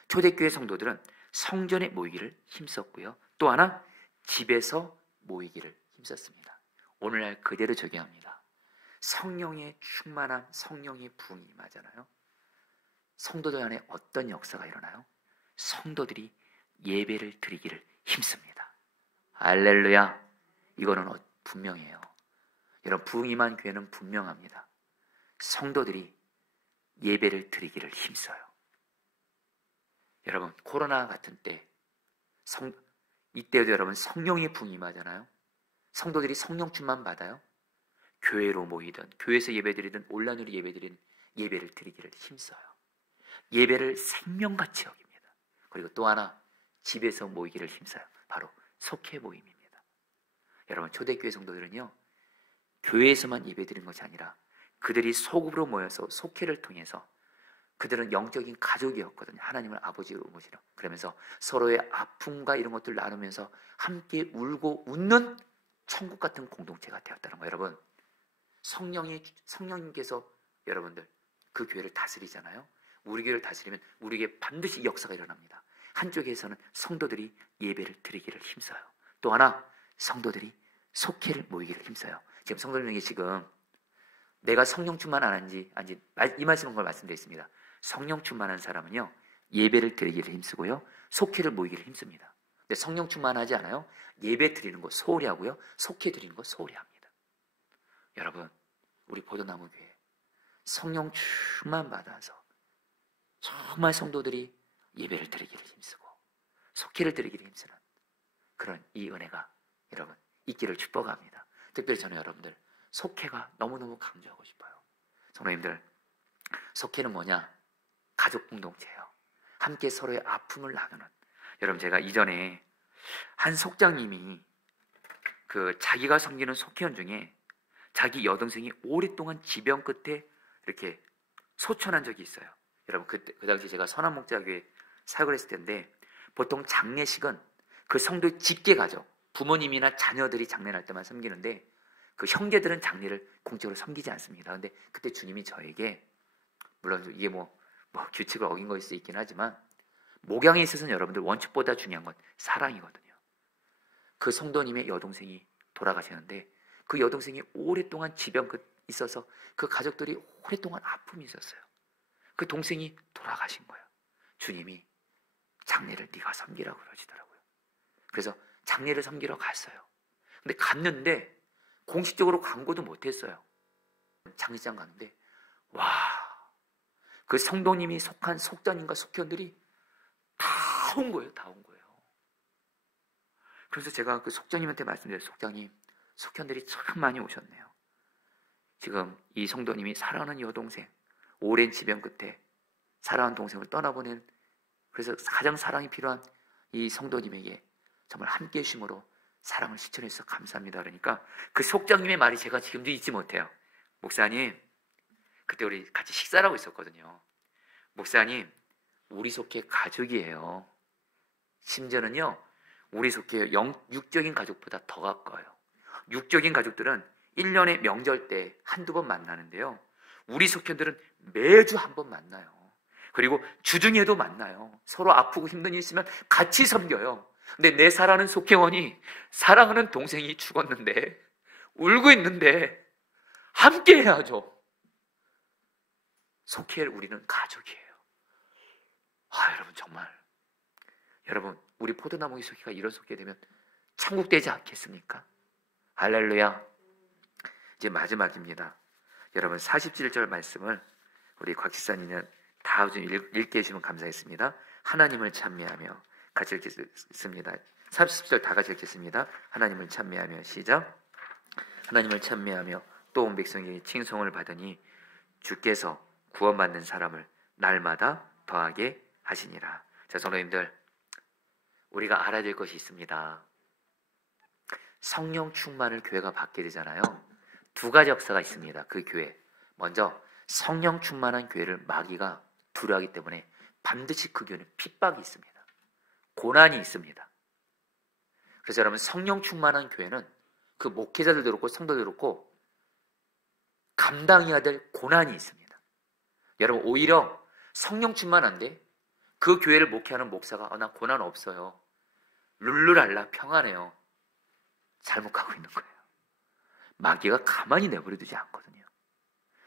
초대교회 성도들은 성전에 모이기를 힘썼고요. 또 하나, 집에서 모이기를 힘썼습니다. 오늘날 그대로 적용합니다. 성령의 충만한 성령의 부흥이 임하잖아요. 성도들 안에 어떤 역사가 일어나요? 성도들이 예배를 드리기를 힘씁니다. 할렐루야. 이거는 분명해요. 여러분, 부흥 임한 교회는 분명합니다. 성도들이 예배를 드리기를 힘써요. 여러분, 코로나 같은 때 이때도 여러분 성령의 부흥이 임하잖아요. 성도들이 성령 충만 받아요. 교회로 모이든 교회에서 예배드리든 온라인으로 예배드리든 예배를 드리기를 힘써요. 예배를 생명같이 여깁니다. 그리고 또 하나, 집에서 모이기를 힘써요. 바로 속회 모임입니다. 여러분, 초대교회 성도들은요, 교회에서만 예배드리는 것이 아니라 그들이 소급으로 모여서 속회를 통해서, 그들은 영적인 가족이었거든요. 하나님을 아버지로 모시러. 그러면서 서로의 아픔과 이런 것들을 나누면서 함께 울고 웃는 천국 같은 공동체가 되었다는 거예요. 여러분, 성령님께서 여러분들 그 교회를 다스리잖아요. 우리 교회를 다스리면 우리에게 반드시 역사가 일어납니다. 한쪽에서는 성도들이 예배를 드리기를 힘써요. 또 하나, 성도들이 속회를 모이기를 힘써요. 지금 성도님에게 지금 내가 성령 충만 안 한지 이 말씀은 걸 말씀드렸습니다. 성령 충만한 사람은요, 예배를 드리기를 힘쓰고요, 속회를 모이기를 힘씁니다. 근데 성령 충만하지 않아요? 예배 드리는 거 소홀히 하고요, 속회 드리는 거 소홀히 합니다. 여러분, 우리 포도나무 교회 성령 충만 받아서 정말 성도들이 예배를 드리기를 힘쓰고 속회를 드리기를 힘쓰는 그런 이 은혜가 여러분 있기를 축복합니다. 특별히 저는 여러분들 속회가 너무너무 강조하고 싶어요. 성도님들, 속회는 뭐냐? 가족 공동체예요. 함께 서로의 아픔을 나누는. 여러분, 제가 이전에 한 속장님이 자기가 섬기는 속회원 중에 자기 여동생이 오랫동안 지병 끝에 이렇게 소천한 적이 있어요. 여러분, 그 당시 제가 선한목자교회 사역을 했을 텐데, 보통 장례식은 그 성도의 직계 가족, 부모님이나 자녀들이 장례할 때만 섬기는데 그 형제들은 장례를 공적으로 섬기지 않습니다. 근데 그때 주님이 저에게, 물론 이게 뭐 규칙을 어긴 거일 수 있긴 하지만, 목양에 있어서는 여러분들 원칙보다 중요한 건 사랑이거든요. 그 성도님의 여동생이 돌아가셨는데 그 여동생이 오랫동안 지병 있어서 그 가족들이 오랫동안 아픔이 있었어요. 그 동생이 돌아가신 거예요. 주님이 장례를 네가 섬기라고 그러시더라고요. 그래서 장례를 섬기러 갔어요. 근데 갔는데 공식적으로 광고도 못했어요. 장례장 가는데 와, 그 성도님이 속한 속자님과 속현들이 다 온 거예요. 다 온 거예요. 그래서 제가 그 속장님한테 말씀드렸어요. 속장님, 속현들이 참 많이 오셨네요. 지금 이 성도님이 사랑하는 여동생, 오랜 지병 끝에 사랑하는 동생을 떠나보낸, 그래서 가장 사랑이 필요한 이 성도님에게 정말 함께 해주심으로 사랑을 실천해 주셔서 감사합니다. 그러니까 그 속장님의 말이 제가 지금도 잊지 못해요. 목사님, 그때 우리 같이 식사를 하고 있었거든요. 목사님, 우리 속해 가족이에요. 심지어는요, 우리 속해 육적인 가족보다 더 가까워요. 육적인 가족들은 1년에 명절 때 한두 번 만나는데요, 우리 속현들은 매주 한 번 만나요. 그리고 주중에도 만나요. 서로 아프고 힘든 일 있으면 같이 섬겨요. 근데 내 사랑하는 속행원이 사랑하는 동생이 죽었는데, 울고 있는데 함께 해야죠. 속해 우리는 가족이에요. 여러분, 정말 여러분, 우리 포도나무의 속해가 이런 속해 되면 천국 되지 않겠습니까? 할렐루야. 이제 마지막입니다. 여러분, 47절 말씀을 우리 곽지사님은 다 좀 읽게 해주시면 감사했습니다. 하나님을 찬미하며 같이 읽겠습니다. 30절 다 같이 읽겠습니다. 하나님을 찬미하며, 시작. 하나님을 찬미하며 또 온 백성에게 칭송을 받으니 주께서 구원받는 사람을 날마다 더하게 하시니라. 자, 성도님들, 우리가 알아야 될 것이 있습니다. 성령 충만을 교회가 받게 되잖아요. 두 가지 역사가 있습니다. 그 교회. 먼저 성령 충만한 교회를 마귀가 두려워하기 때문에 반드시 그 교회는 핍박이 있습니다. 고난이 있습니다. 그래서 여러분, 성령 충만한 교회는 그 목회자들도 그렇고 성도들도 그렇고 감당해야 될 고난이 있습니다. 여러분, 오히려 성령 충만한데 그 교회를 목회하는 목사가 나 고난 없어요, 룰루랄라 평안해요, 잘못 가고 있는 거예요. 마귀가 가만히 내버려 두지 않거든요.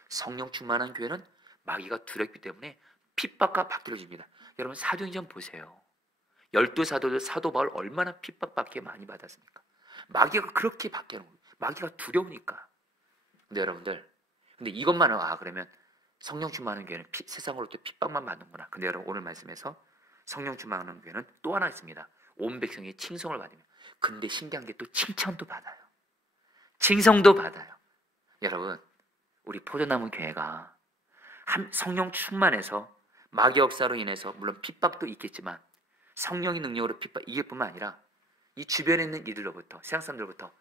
성령 충만한 교회는 마귀가 두렵기 때문에 핍박과 받기를 줍니다. 여러분, 사도행전 보세요. 12사도들 사도 바울 얼마나 핍박받게 많이 받았습니까? 마귀가 그렇게 받게 하는 거예요. 마귀가 두려우니까. 근데 여러분들, 근데 이것만은 그러면 성령 충만한 교회는 세상으로부터 핍박만 받는구나. 근데 여러분, 오늘 말씀에서 성령 충만한 교회는 또 하나 있습니다. 온 백성이 칭송을 받으며. 근데 신기한 게 또 칭찬도 받아요. 칭송도 받아요. 여러분, 우리 포도나무 교회가 성령 충만해서 마귀 역사로 인해서 물론 핍박도 있겠지만 성령의 능력으로 이길 뿐만 아니라 이 주변에 있는 이들로부터, 세상 사람들로부터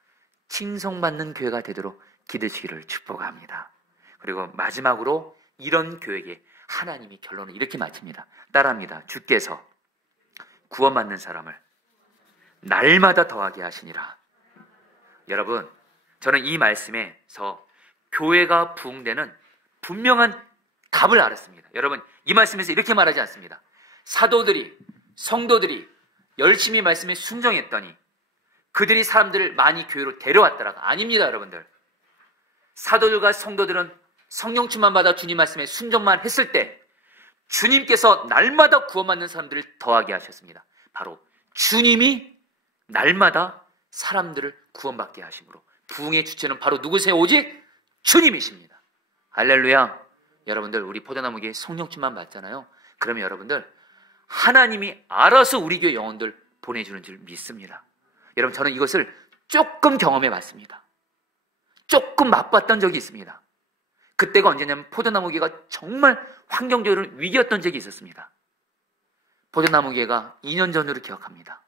칭송받는 교회가 되도록 기도시기를 축복합니다. 그리고 마지막으로 이런 교회에게 하나님이 결론을 이렇게 마칩니다. 따라합니다. 주께서 구원받는 사람을 날마다 더하게 하시니라. 여러분, 저는 이 말씀에서 교회가 부흥되는 분명한 답을 알았습니다. 여러분, 이 말씀에서 이렇게 말하지 않습니다. 사도들이, 성도들이 열심히 말씀에 순종했더니 그들이 사람들을 많이 교회로 데려왔더라가 아닙니다. 여러분들, 사도들과 성도들은 성령 충만 받아 주님 말씀에 순종만 했을 때 주님께서 날마다 구원받는 사람들을 더하게 하셨습니다. 바로 주님이 날마다 사람들을 구원받게 하심으로 부흥의 주체는 바로 누구세요? 오직 주님이십니다. 할렐루야. 여러분들, 우리 포도나무교회 성령 충만 받잖아요. 그러면 여러분들, 하나님이 알아서 우리 교회 영혼들 보내주는 줄 믿습니다. 여러분, 저는 이것을 조금 경험해 봤습니다. 조금 맛봤던 적이 있습니다. 그때가 언제냐면 포도나무교회가 정말 환경적으로 위기였던 적이 있었습니다. 포도나무교회가 2년 전으로 기억합니다.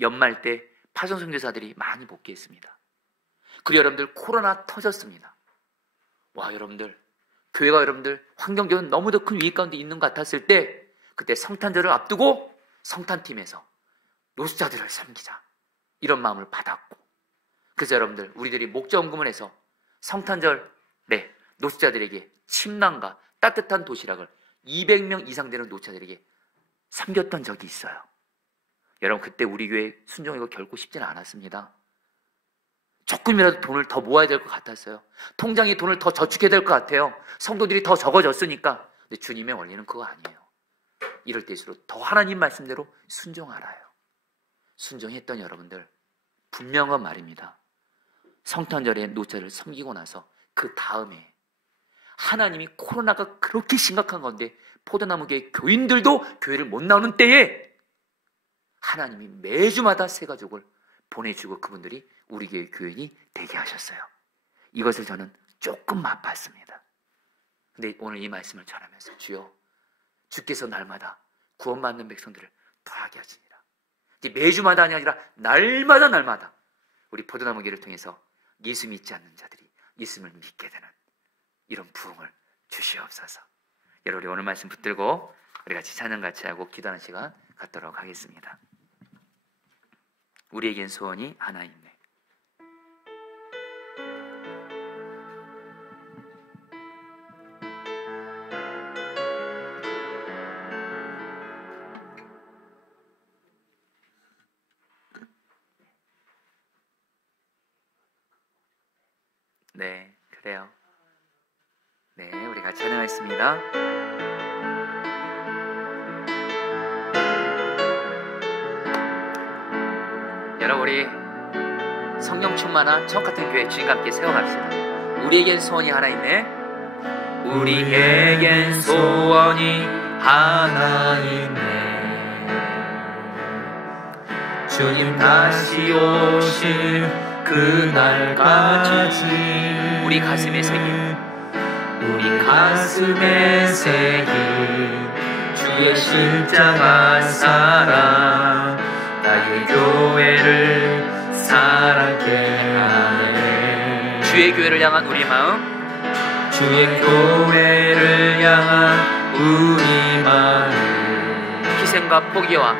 연말 때 파송 선교사들이 많이 복귀했습니다. 그리고 여러분들, 코로나 터졌습니다. 와, 여러분들, 교회가 여러분들 환경적으로 너무도 큰 위기 가운데 있는 것 같았을 때, 그때 성탄절을 앞두고 성탄팀에서 노숙자들을 섬기자, 이런 마음을 받았고, 그래서 여러분들, 우리들이 목자원금을 해서 성탄절에 노숙자들에게 침낭과 따뜻한 도시락을 200명 이상 되는 노숙자들에게 섬겼던 적이 있어요. 여러분, 그때 우리 교회 순종이고 결코 쉽지는 않았습니다. 조금이라도 돈을 더 모아야 될 것 같았어요. 통장에 돈을 더 저축해야 될 것 같아요. 성도들이 더 적어졌으니까. 근데 주님의 원리는 그거 아니에요. 이럴 때일수록 더 하나님 말씀대로 순종하라요. 순종했던 여러분들, 분명한 말입니다. 성탄절에 노자를 섬기고 나서 그 다음에 하나님이 코로나가 그렇게 심각한 건데 포도나무교회 교인들도 교회를 못 나오는 때에 하나님이 매주마다 새 가족을 보내주고 그분들이 우리 교회 교인이 되게 하셨어요. 이것을 저는 조금 맛봤습니다. 근데 오늘 이 말씀을 전하면서 주여, 주께서 날마다 구원받는 백성들을 더하게 하시니라. 이제 매주마다가 아니라 날마다 우리 포도나무기를 통해서 예수 믿지 않는 자들이 예수를 믿게 되는 이런 부흥을 주시옵소서. 여러분, 우리 오늘 말씀 붙들고 우리 같이 찬양 같이 하고 기도하는 시간 갖도록 하겠습니다. 우리에겐 소원이 하나 있네. 네, 그래요. 네, 우리 같이 찬양하겠습니다. 여러분, 우리 성령 충만한 천국같은 교회 주님과 함께 세워갑시다. 우리에겐 소원이 하나 있네. 우리에겐 소원이 하나 있네. 주님 다시 오실 그날까지 우리 가슴에 새긴 주의 십자가 사랑 나의 교회를 사랑케 하네. 주의 교회를 향한 우리 마음, 주의 교회를 향한 우리 마음, 희생과 포기와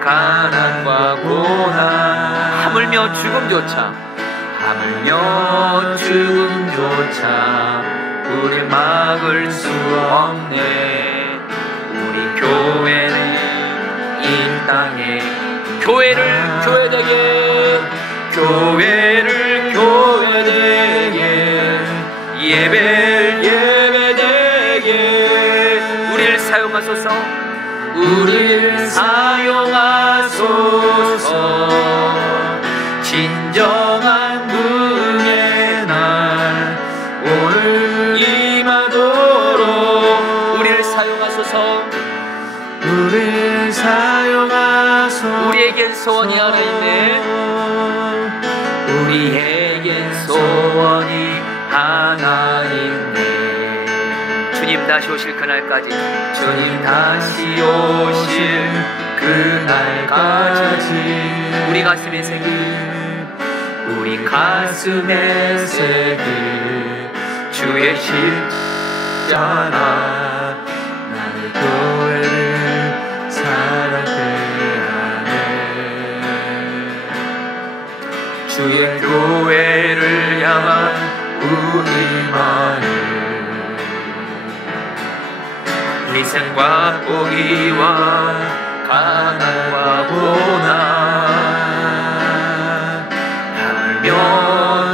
가난과 고난, 하물며 죽음조차 우리 막을 수 없네. 우리 교회는 이 땅에 교회되게 예배되게 우리를 사용하소서. 진정한 부흥의 날 오늘 임하도록 우리를 사용하소서. 우리에겐 소원이 하나 있네. 우리에겐 소원이 하나 있네. 주님 다시 오실 그날까지 우리 가슴에 새길 주의 십자가 나의 교회를 사랑케 하네. 주의 교회를 향한 우리 마음, 희생과 포기와 가난과 고난, 하물며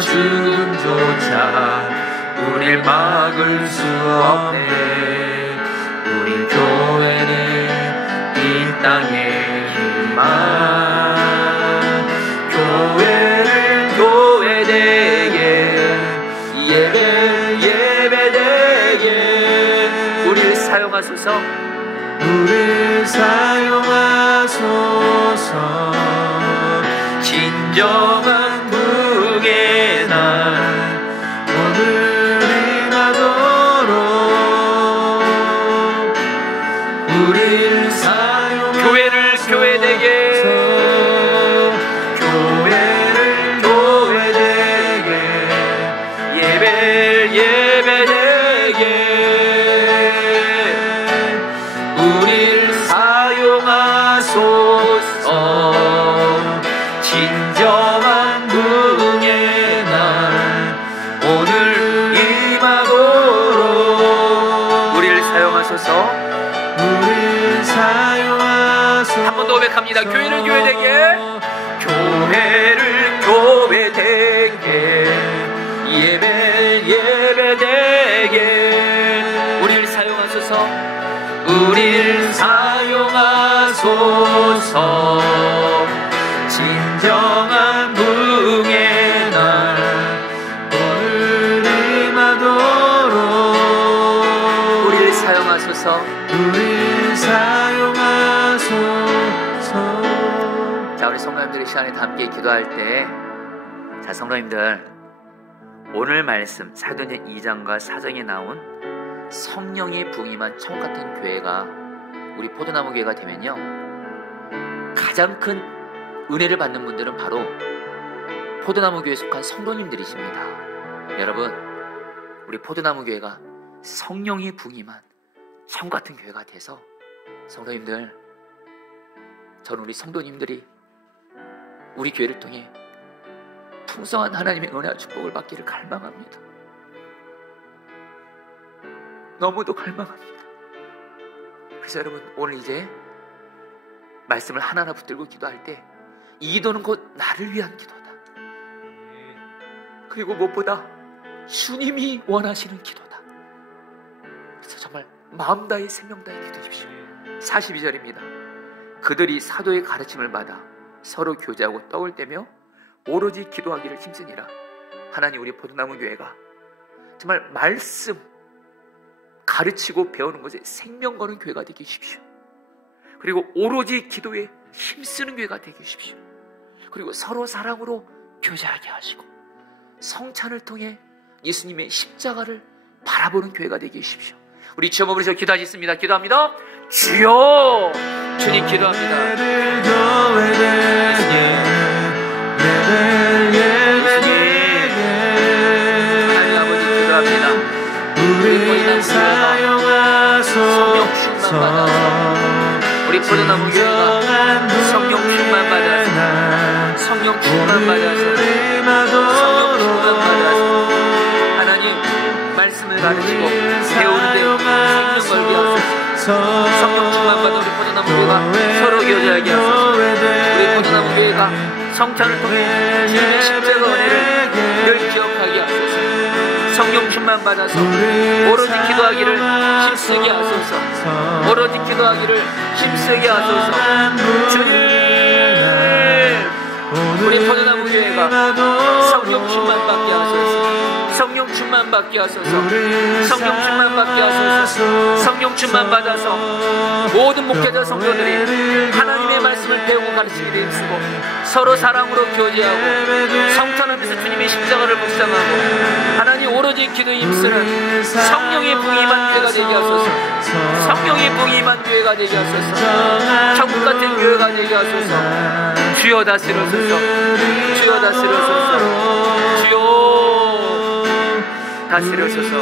죽음조차 우릴 막을 수 없네. 우리 교회는 이 땅의 희망, 교회를 교회되게 예배되게 우리를 사용하소서. 진정한 부흥의 날 오늘 임하도록 우리를 사용하소서. 교회를 교회되게 예배되게 우리를 사용하소서. 진정한 부흥의 날 오늘 임하도록 우리를 사용하소서. 한 번 더 고백합니다. 교회를 교회되게 예배되게 우리를 사용하소서. 진정한 부흥의 날 오늘 임하도록 우리를 사용하소서. 자, 우리 성도님들이 시간에 다 함께 기도할 때 자, 성도님들, 오늘 말씀 사도행전 2장과 4장에 나온 성령의 부흥임한 천국 같은 교회가 우리 포도나무 교회가 되면요, 가장 큰 은혜를 받는 분들은 바로 포도나무 교회에 속한 성도님들이십니다. 여러분, 우리 포도나무 교회가 성령의 부흥임한 천국 같은 교회가 돼서 성도님들, 저는 우리 성도님들이 우리 교회를 통해 풍성한 하나님의 은혜와 축복을 받기를 갈망합니다. 너무도 갈망합니다. 그래서 여러분, 오늘 이제 말씀을 하나하나 붙들고 기도할 때 이 기도는 곧 나를 위한 기도다. 그리고 무엇보다 주님이 원하시는 기도다. 그래서 정말 마음 다해 생명 다해 기도하십시오. 42절입니다. 그들이 사도의 가르침을 받아 서로 교제하고 떡을 떼며 오로지 기도하기를 힘쓰니라. 하나님, 우리 포도나무 교회가 정말 말씀 가르치고 배우는 것에 생명 거는 교회가 되게 해주십시오. 그리고 오로지 기도에 힘쓰는 교회가 되게 해주십시오. 그리고 서로 사랑으로 교제하게 하시고 성찬을 통해 예수님의 십자가를 바라보는 교회가 되게 해주십시오. 우리 주여 부르셔 기도하겠습니다. 기도합니다. 주여, 주님 기도합니다. 하나님 아버지 기도합니다. 우리 성령 충만 받아서 우리 포도나무 교회가 성령 충만 받아서 성령 충만 받아서 하나님 말씀을 가르치고 배우는 데 생명 걸게 하소서. 성령 충만 받아 우리 포도나무 교회가 서로 교제하게 하소서. 우리 포도나무 교회가 성찬을 통해 주님의 십자가 은혜를 늘 기억하게 하소서. 성령 충만 받아서 오로지 기도하기를 힘쓰게 하소서. 오로지 기도하기를 힘쓰게 하소서. 주님, 우리 포도나무 교회가 성령 충만 받게 하소서. 성령 충만 받게 하소서. 성령 충만 받게 하소서. 성령 충만 받아서 모든 목회자 성도들이 하나님의 말씀을 배우고 가르치게 되 힘쓰고 서로 사랑으로 교제하고 성찬하면서 주님의 십자가를 묵상하고 하나님 오로지 기도에 힘쓰는 성령의 부흥임한 교회가 되게 하소서. 성령의 부흥임한 교회가 되게 하소서. 천국 같은 교회가 되게 하소서. 주여 다스려소서. 주여 다스려소서. 주여 다스려소서.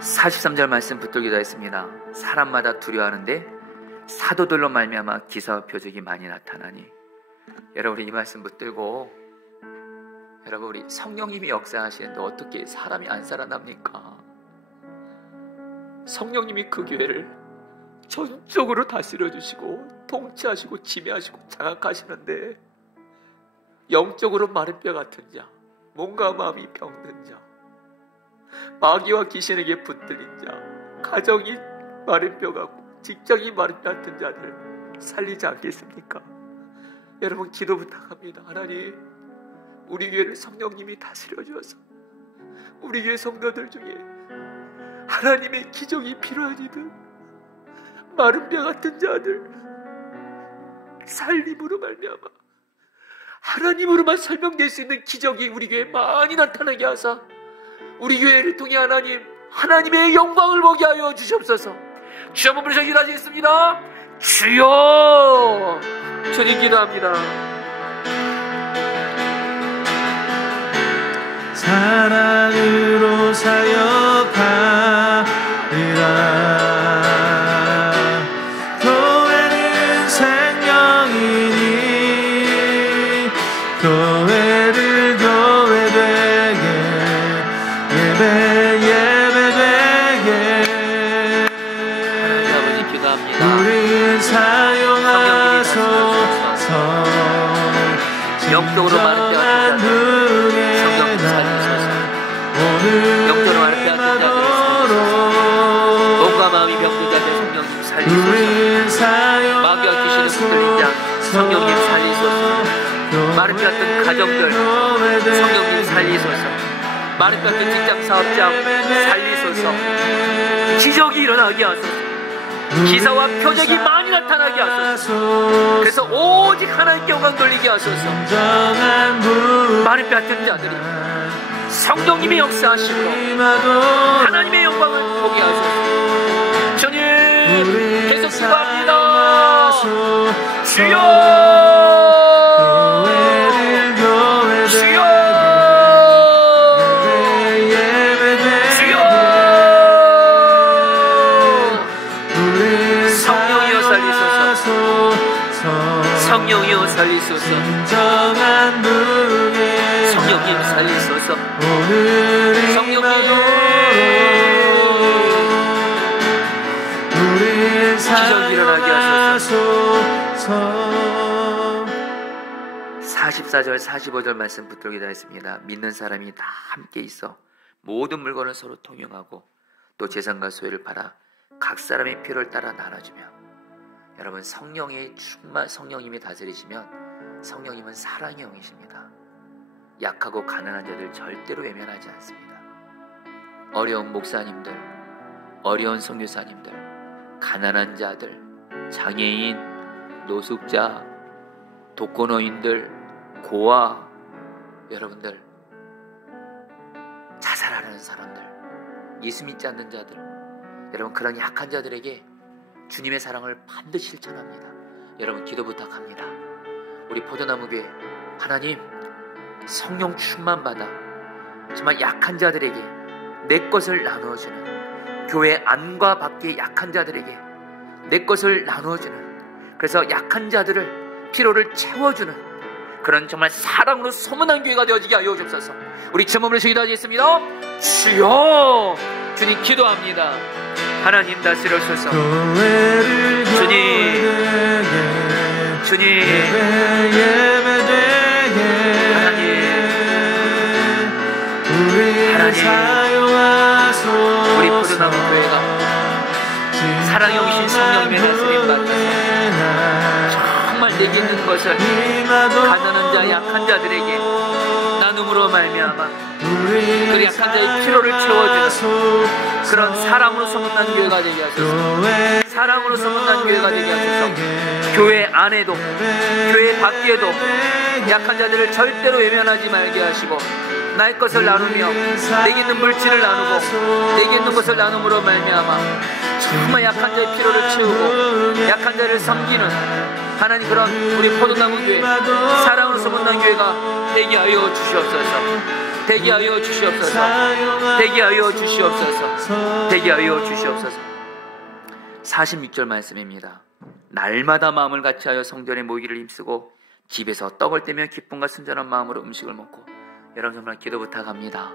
43절 말씀 붙들기도 했습니다. 사람마다 두려워하는데 사도들로 말미암아 기사와 표적이 많이 나타나니. 여러분, 이 말씀 붙들고 여러분, 우리 성령님이 역사하시는데 어떻게 사람이 안 살아납니까? 성령님이 그 교회를 전적으로 다스려 주시고 통치하시고 지배하시고 장악하시는데 영적으로 마른 뼈 같은 자, 몸과 마음이 병든 자, 마귀와 귀신에게 붙들린 자, 가정이 마른 뼈 같고 직장이 마른 뼈 같은 자들 살리지 않겠습니까? 여러분, 기도 부탁합니다. 하나님, 우리 교회를 성령님이 다스려 주어서 우리 교회 성도들 중에 하나님의 기적이 필요한 이들, 마른 뼈 같은 자들 살림으로 말미암아 하나님으로만 설명될 수 있는 기적이 우리 교회에 많이 나타나게 하사 우리 교회를 통해 하나님의 영광을 보게 하여 주시옵소서. 주여 한번 부르셔 기도하시겠습니다. 주여, 주님 기도합니다. 사랑으로 사역하리라. 교회는 생명이니 교회를 교회되게 예배되게 하나님 아버지 기도합니다. 우리 사용하소서. 영적으로 마른 뼈 같은 자들 성령 살리소서. 영적으로 마른 뼈 같은 자들을 살리소서. 몸과 마음이 병든 자들 성령님 살리소서. 마귀와 귀신을 붙들린 자 성령님 살리소서. 마른 뼈 같은 가정들 성령님 살리소서. 마른 뼈 같은 직장 사업장 살리소서. 기적이 일어나게 하소서. 기사와 표적이 많이 나타나게 하소서. 그래서 오직 하나님께 영광 돌리게 하소서. 마른 뼈 같은 자들이 성령님의 역사하심으로 하나님의 영광을 보게 하소서. 주님 계속 기도합니다. 주여, 주여, 주여. 성령이여 살리소서. 성령이여 살리소서. 성령님 살리소서. 성령님 기적 일어나게 하소서. 44절 45절 말씀 붙들게 되었습니다. 믿는 사람이 다 함께 있어 모든 물건을 서로 통용하고 또 재산과 소유를 팔아 각 사람의 필요를 따라 나눠주며. 여러분, 성령님이 다스리시면 성령님은 사랑의 영이십니다. 약하고 가난한 자들 절대로 외면하지 않습니다. 어려운 목사님들, 어려운 선교사님들, 가난한 자들, 장애인, 노숙자, 독거노인들, 고아, 여러분들, 자살하는 사람들, 예수 믿지 않는 자들, 여러분, 그런 약한 자들에게 주님의 사랑을 반드시 실천합니다. 여러분, 기도 부탁합니다. 우리 포도나무교회, 하나님 성령 충만 받아 정말 약한 자들에게 내 것을 나누어주는, 교회 안과 밖의 약한 자들에게 내 것을 나누어주는, 그래서 약한 자들을 피로를 채워주는 그런 정말 사랑으로 소문난 교회가 되어지게 하여 주옵소서. 우리 제몸을 기도하겠습니다. 주여, 주님 기도합니다. 하나님 다스려주소서. 주님, 주님, 하나님, 우리 포도나무 교회가 사랑의 영이신 성령님의 다스림 받아서 정말 내게 있는 것을 가난한 자, 약한 자들에게 나눔으로 말미암아 그 약한 자의 필요를 채워주는 그런 사랑으로 소문난 교회가 되게 하소서. 사랑으로 소문난 교회가 되게 하소서. 교회 안에도 교회 밖에도 약한 자들을 절대로 외면하지 말게 하시고, 나의 것을 나누며 내게 있는 물질을 나누고 내게 있는 것을 나눔으로 말미암아 정말 약한 자의 필요를 채우고 약한 자를 섬기는 하나님, 그런 우리 포도나무 교회, 사랑으로 소문난 교회가 되게 하여 주시옵소서. 되게 하여 주시옵소서. 되게 하여 주시옵소서. 되게 하여 주시옵소서. 46절 말씀입니다. 날마다 마음을 같이하여 성전에 모이기를 힘쓰고 집에서 떡을 떼며 기쁨과 순전한 마음으로 음식을 먹고. 여러분, 정말 기도 부탁합니다.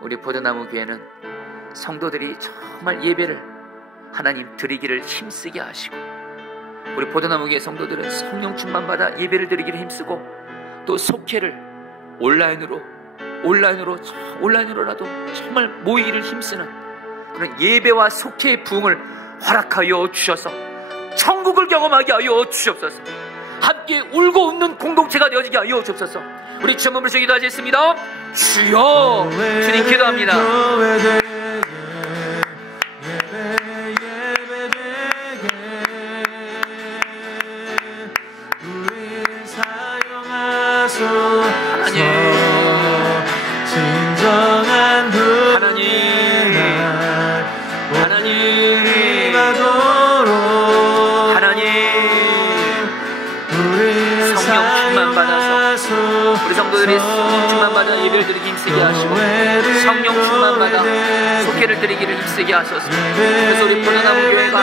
우리 포도나무 교회는 성도들이 정말 예배를 하나님 드리기를 힘쓰게 하시고, 우리 포도나무 교회 성도들은 성령 충만 받아 예배를 드리기를 힘쓰고, 또 속회를 온라인으로라도 정말 모이기를 힘쓰는 그런 예배와 속회의 부흥을 허락하여 주셔서 천국을 경험하게 하여 주시옵소서. 함께 울고 웃는 공동체가 되어지게 하여 주옵소서. 우리 주여 몸을 기도하겠습니다. 주여, 주님 기도합니다. 우리 성도들이 성령 충만 받아 예배를 드리기 힘쓰게 하시고, 성령 충만 받아 속회를 드리기를 힘쓰게 하소서. 그래서 우리 포도나무 교회가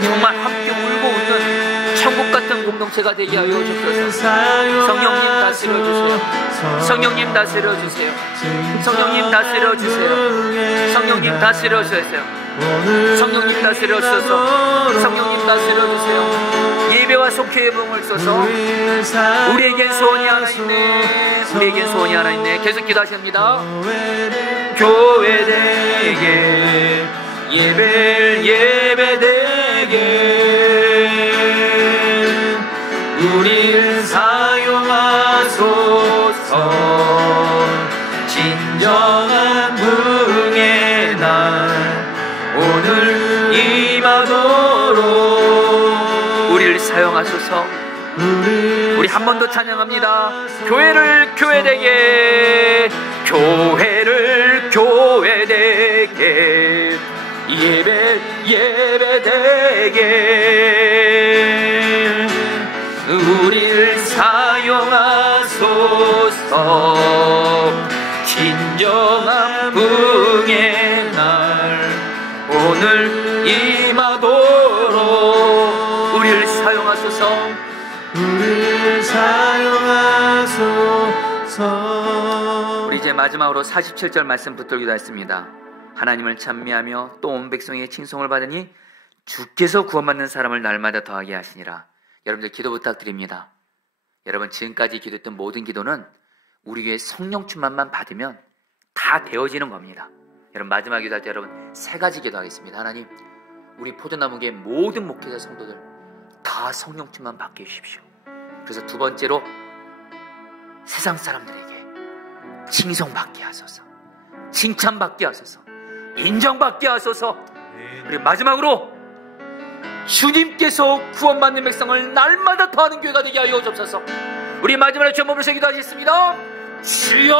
정말 함께 울고 웃는 천국 같은 공동체가 되게 하여 주옵소서. 성령님 다스려주세요. 성령님 다스려주세요. 성령님 다스려주세요. 성령님 다스려주세요. 성령님 다스려주소서. 성령님 다스려주세요. 예배와 속회의 부흥을 쏘서 우리에겐 소원이 하나 있네. 우리에겐 소원이 하나 있네. 계속 기도하십니다. 교회되게 예배되게 우리를 사용하소서. 진정한 부흥의 날 오늘 임하도록 사용하소서. 우리 한 번 더 찬양합니다. 교회를 교회되게, 교회를 교회되게, 예배 예배되게 우리를 사용하소서. 진정한 부흥의 날 오늘 임하도록 우리를 사용하소서. 우리를 사용하소서. 우리 이제 마지막으로 47절 말씀 붙들기도 했습니다. 하나님을 찬미하며 또 온 백성에게 칭송을 받으니 주께서 구원받는 사람을 날마다 더하게 하시니라. 여러분들 기도 부탁드립니다. 여러분 지금까지 기도했던 모든 기도는 우리 교회 성령 충만만 받으면 다 되어지는 겁니다. 여러분 마지막 기도할 때 여러분 세 가지 기도하겠습니다. 하나님, 우리 포도나무교회 모든 목회자 성도들 다 성령 충만 받게 해주십시오. 그래서 두 번째로 세상 사람들에게 칭송받게 하소서, 칭찬받게 하소서, 인정받게 하소서. 그리고 마지막으로 주님께서 구원받는 백성을 날마다 더하는 교회가 되게 하여 주옵소서. 우리 마지막으로 주 몸을 기도하겠습니다. 주여.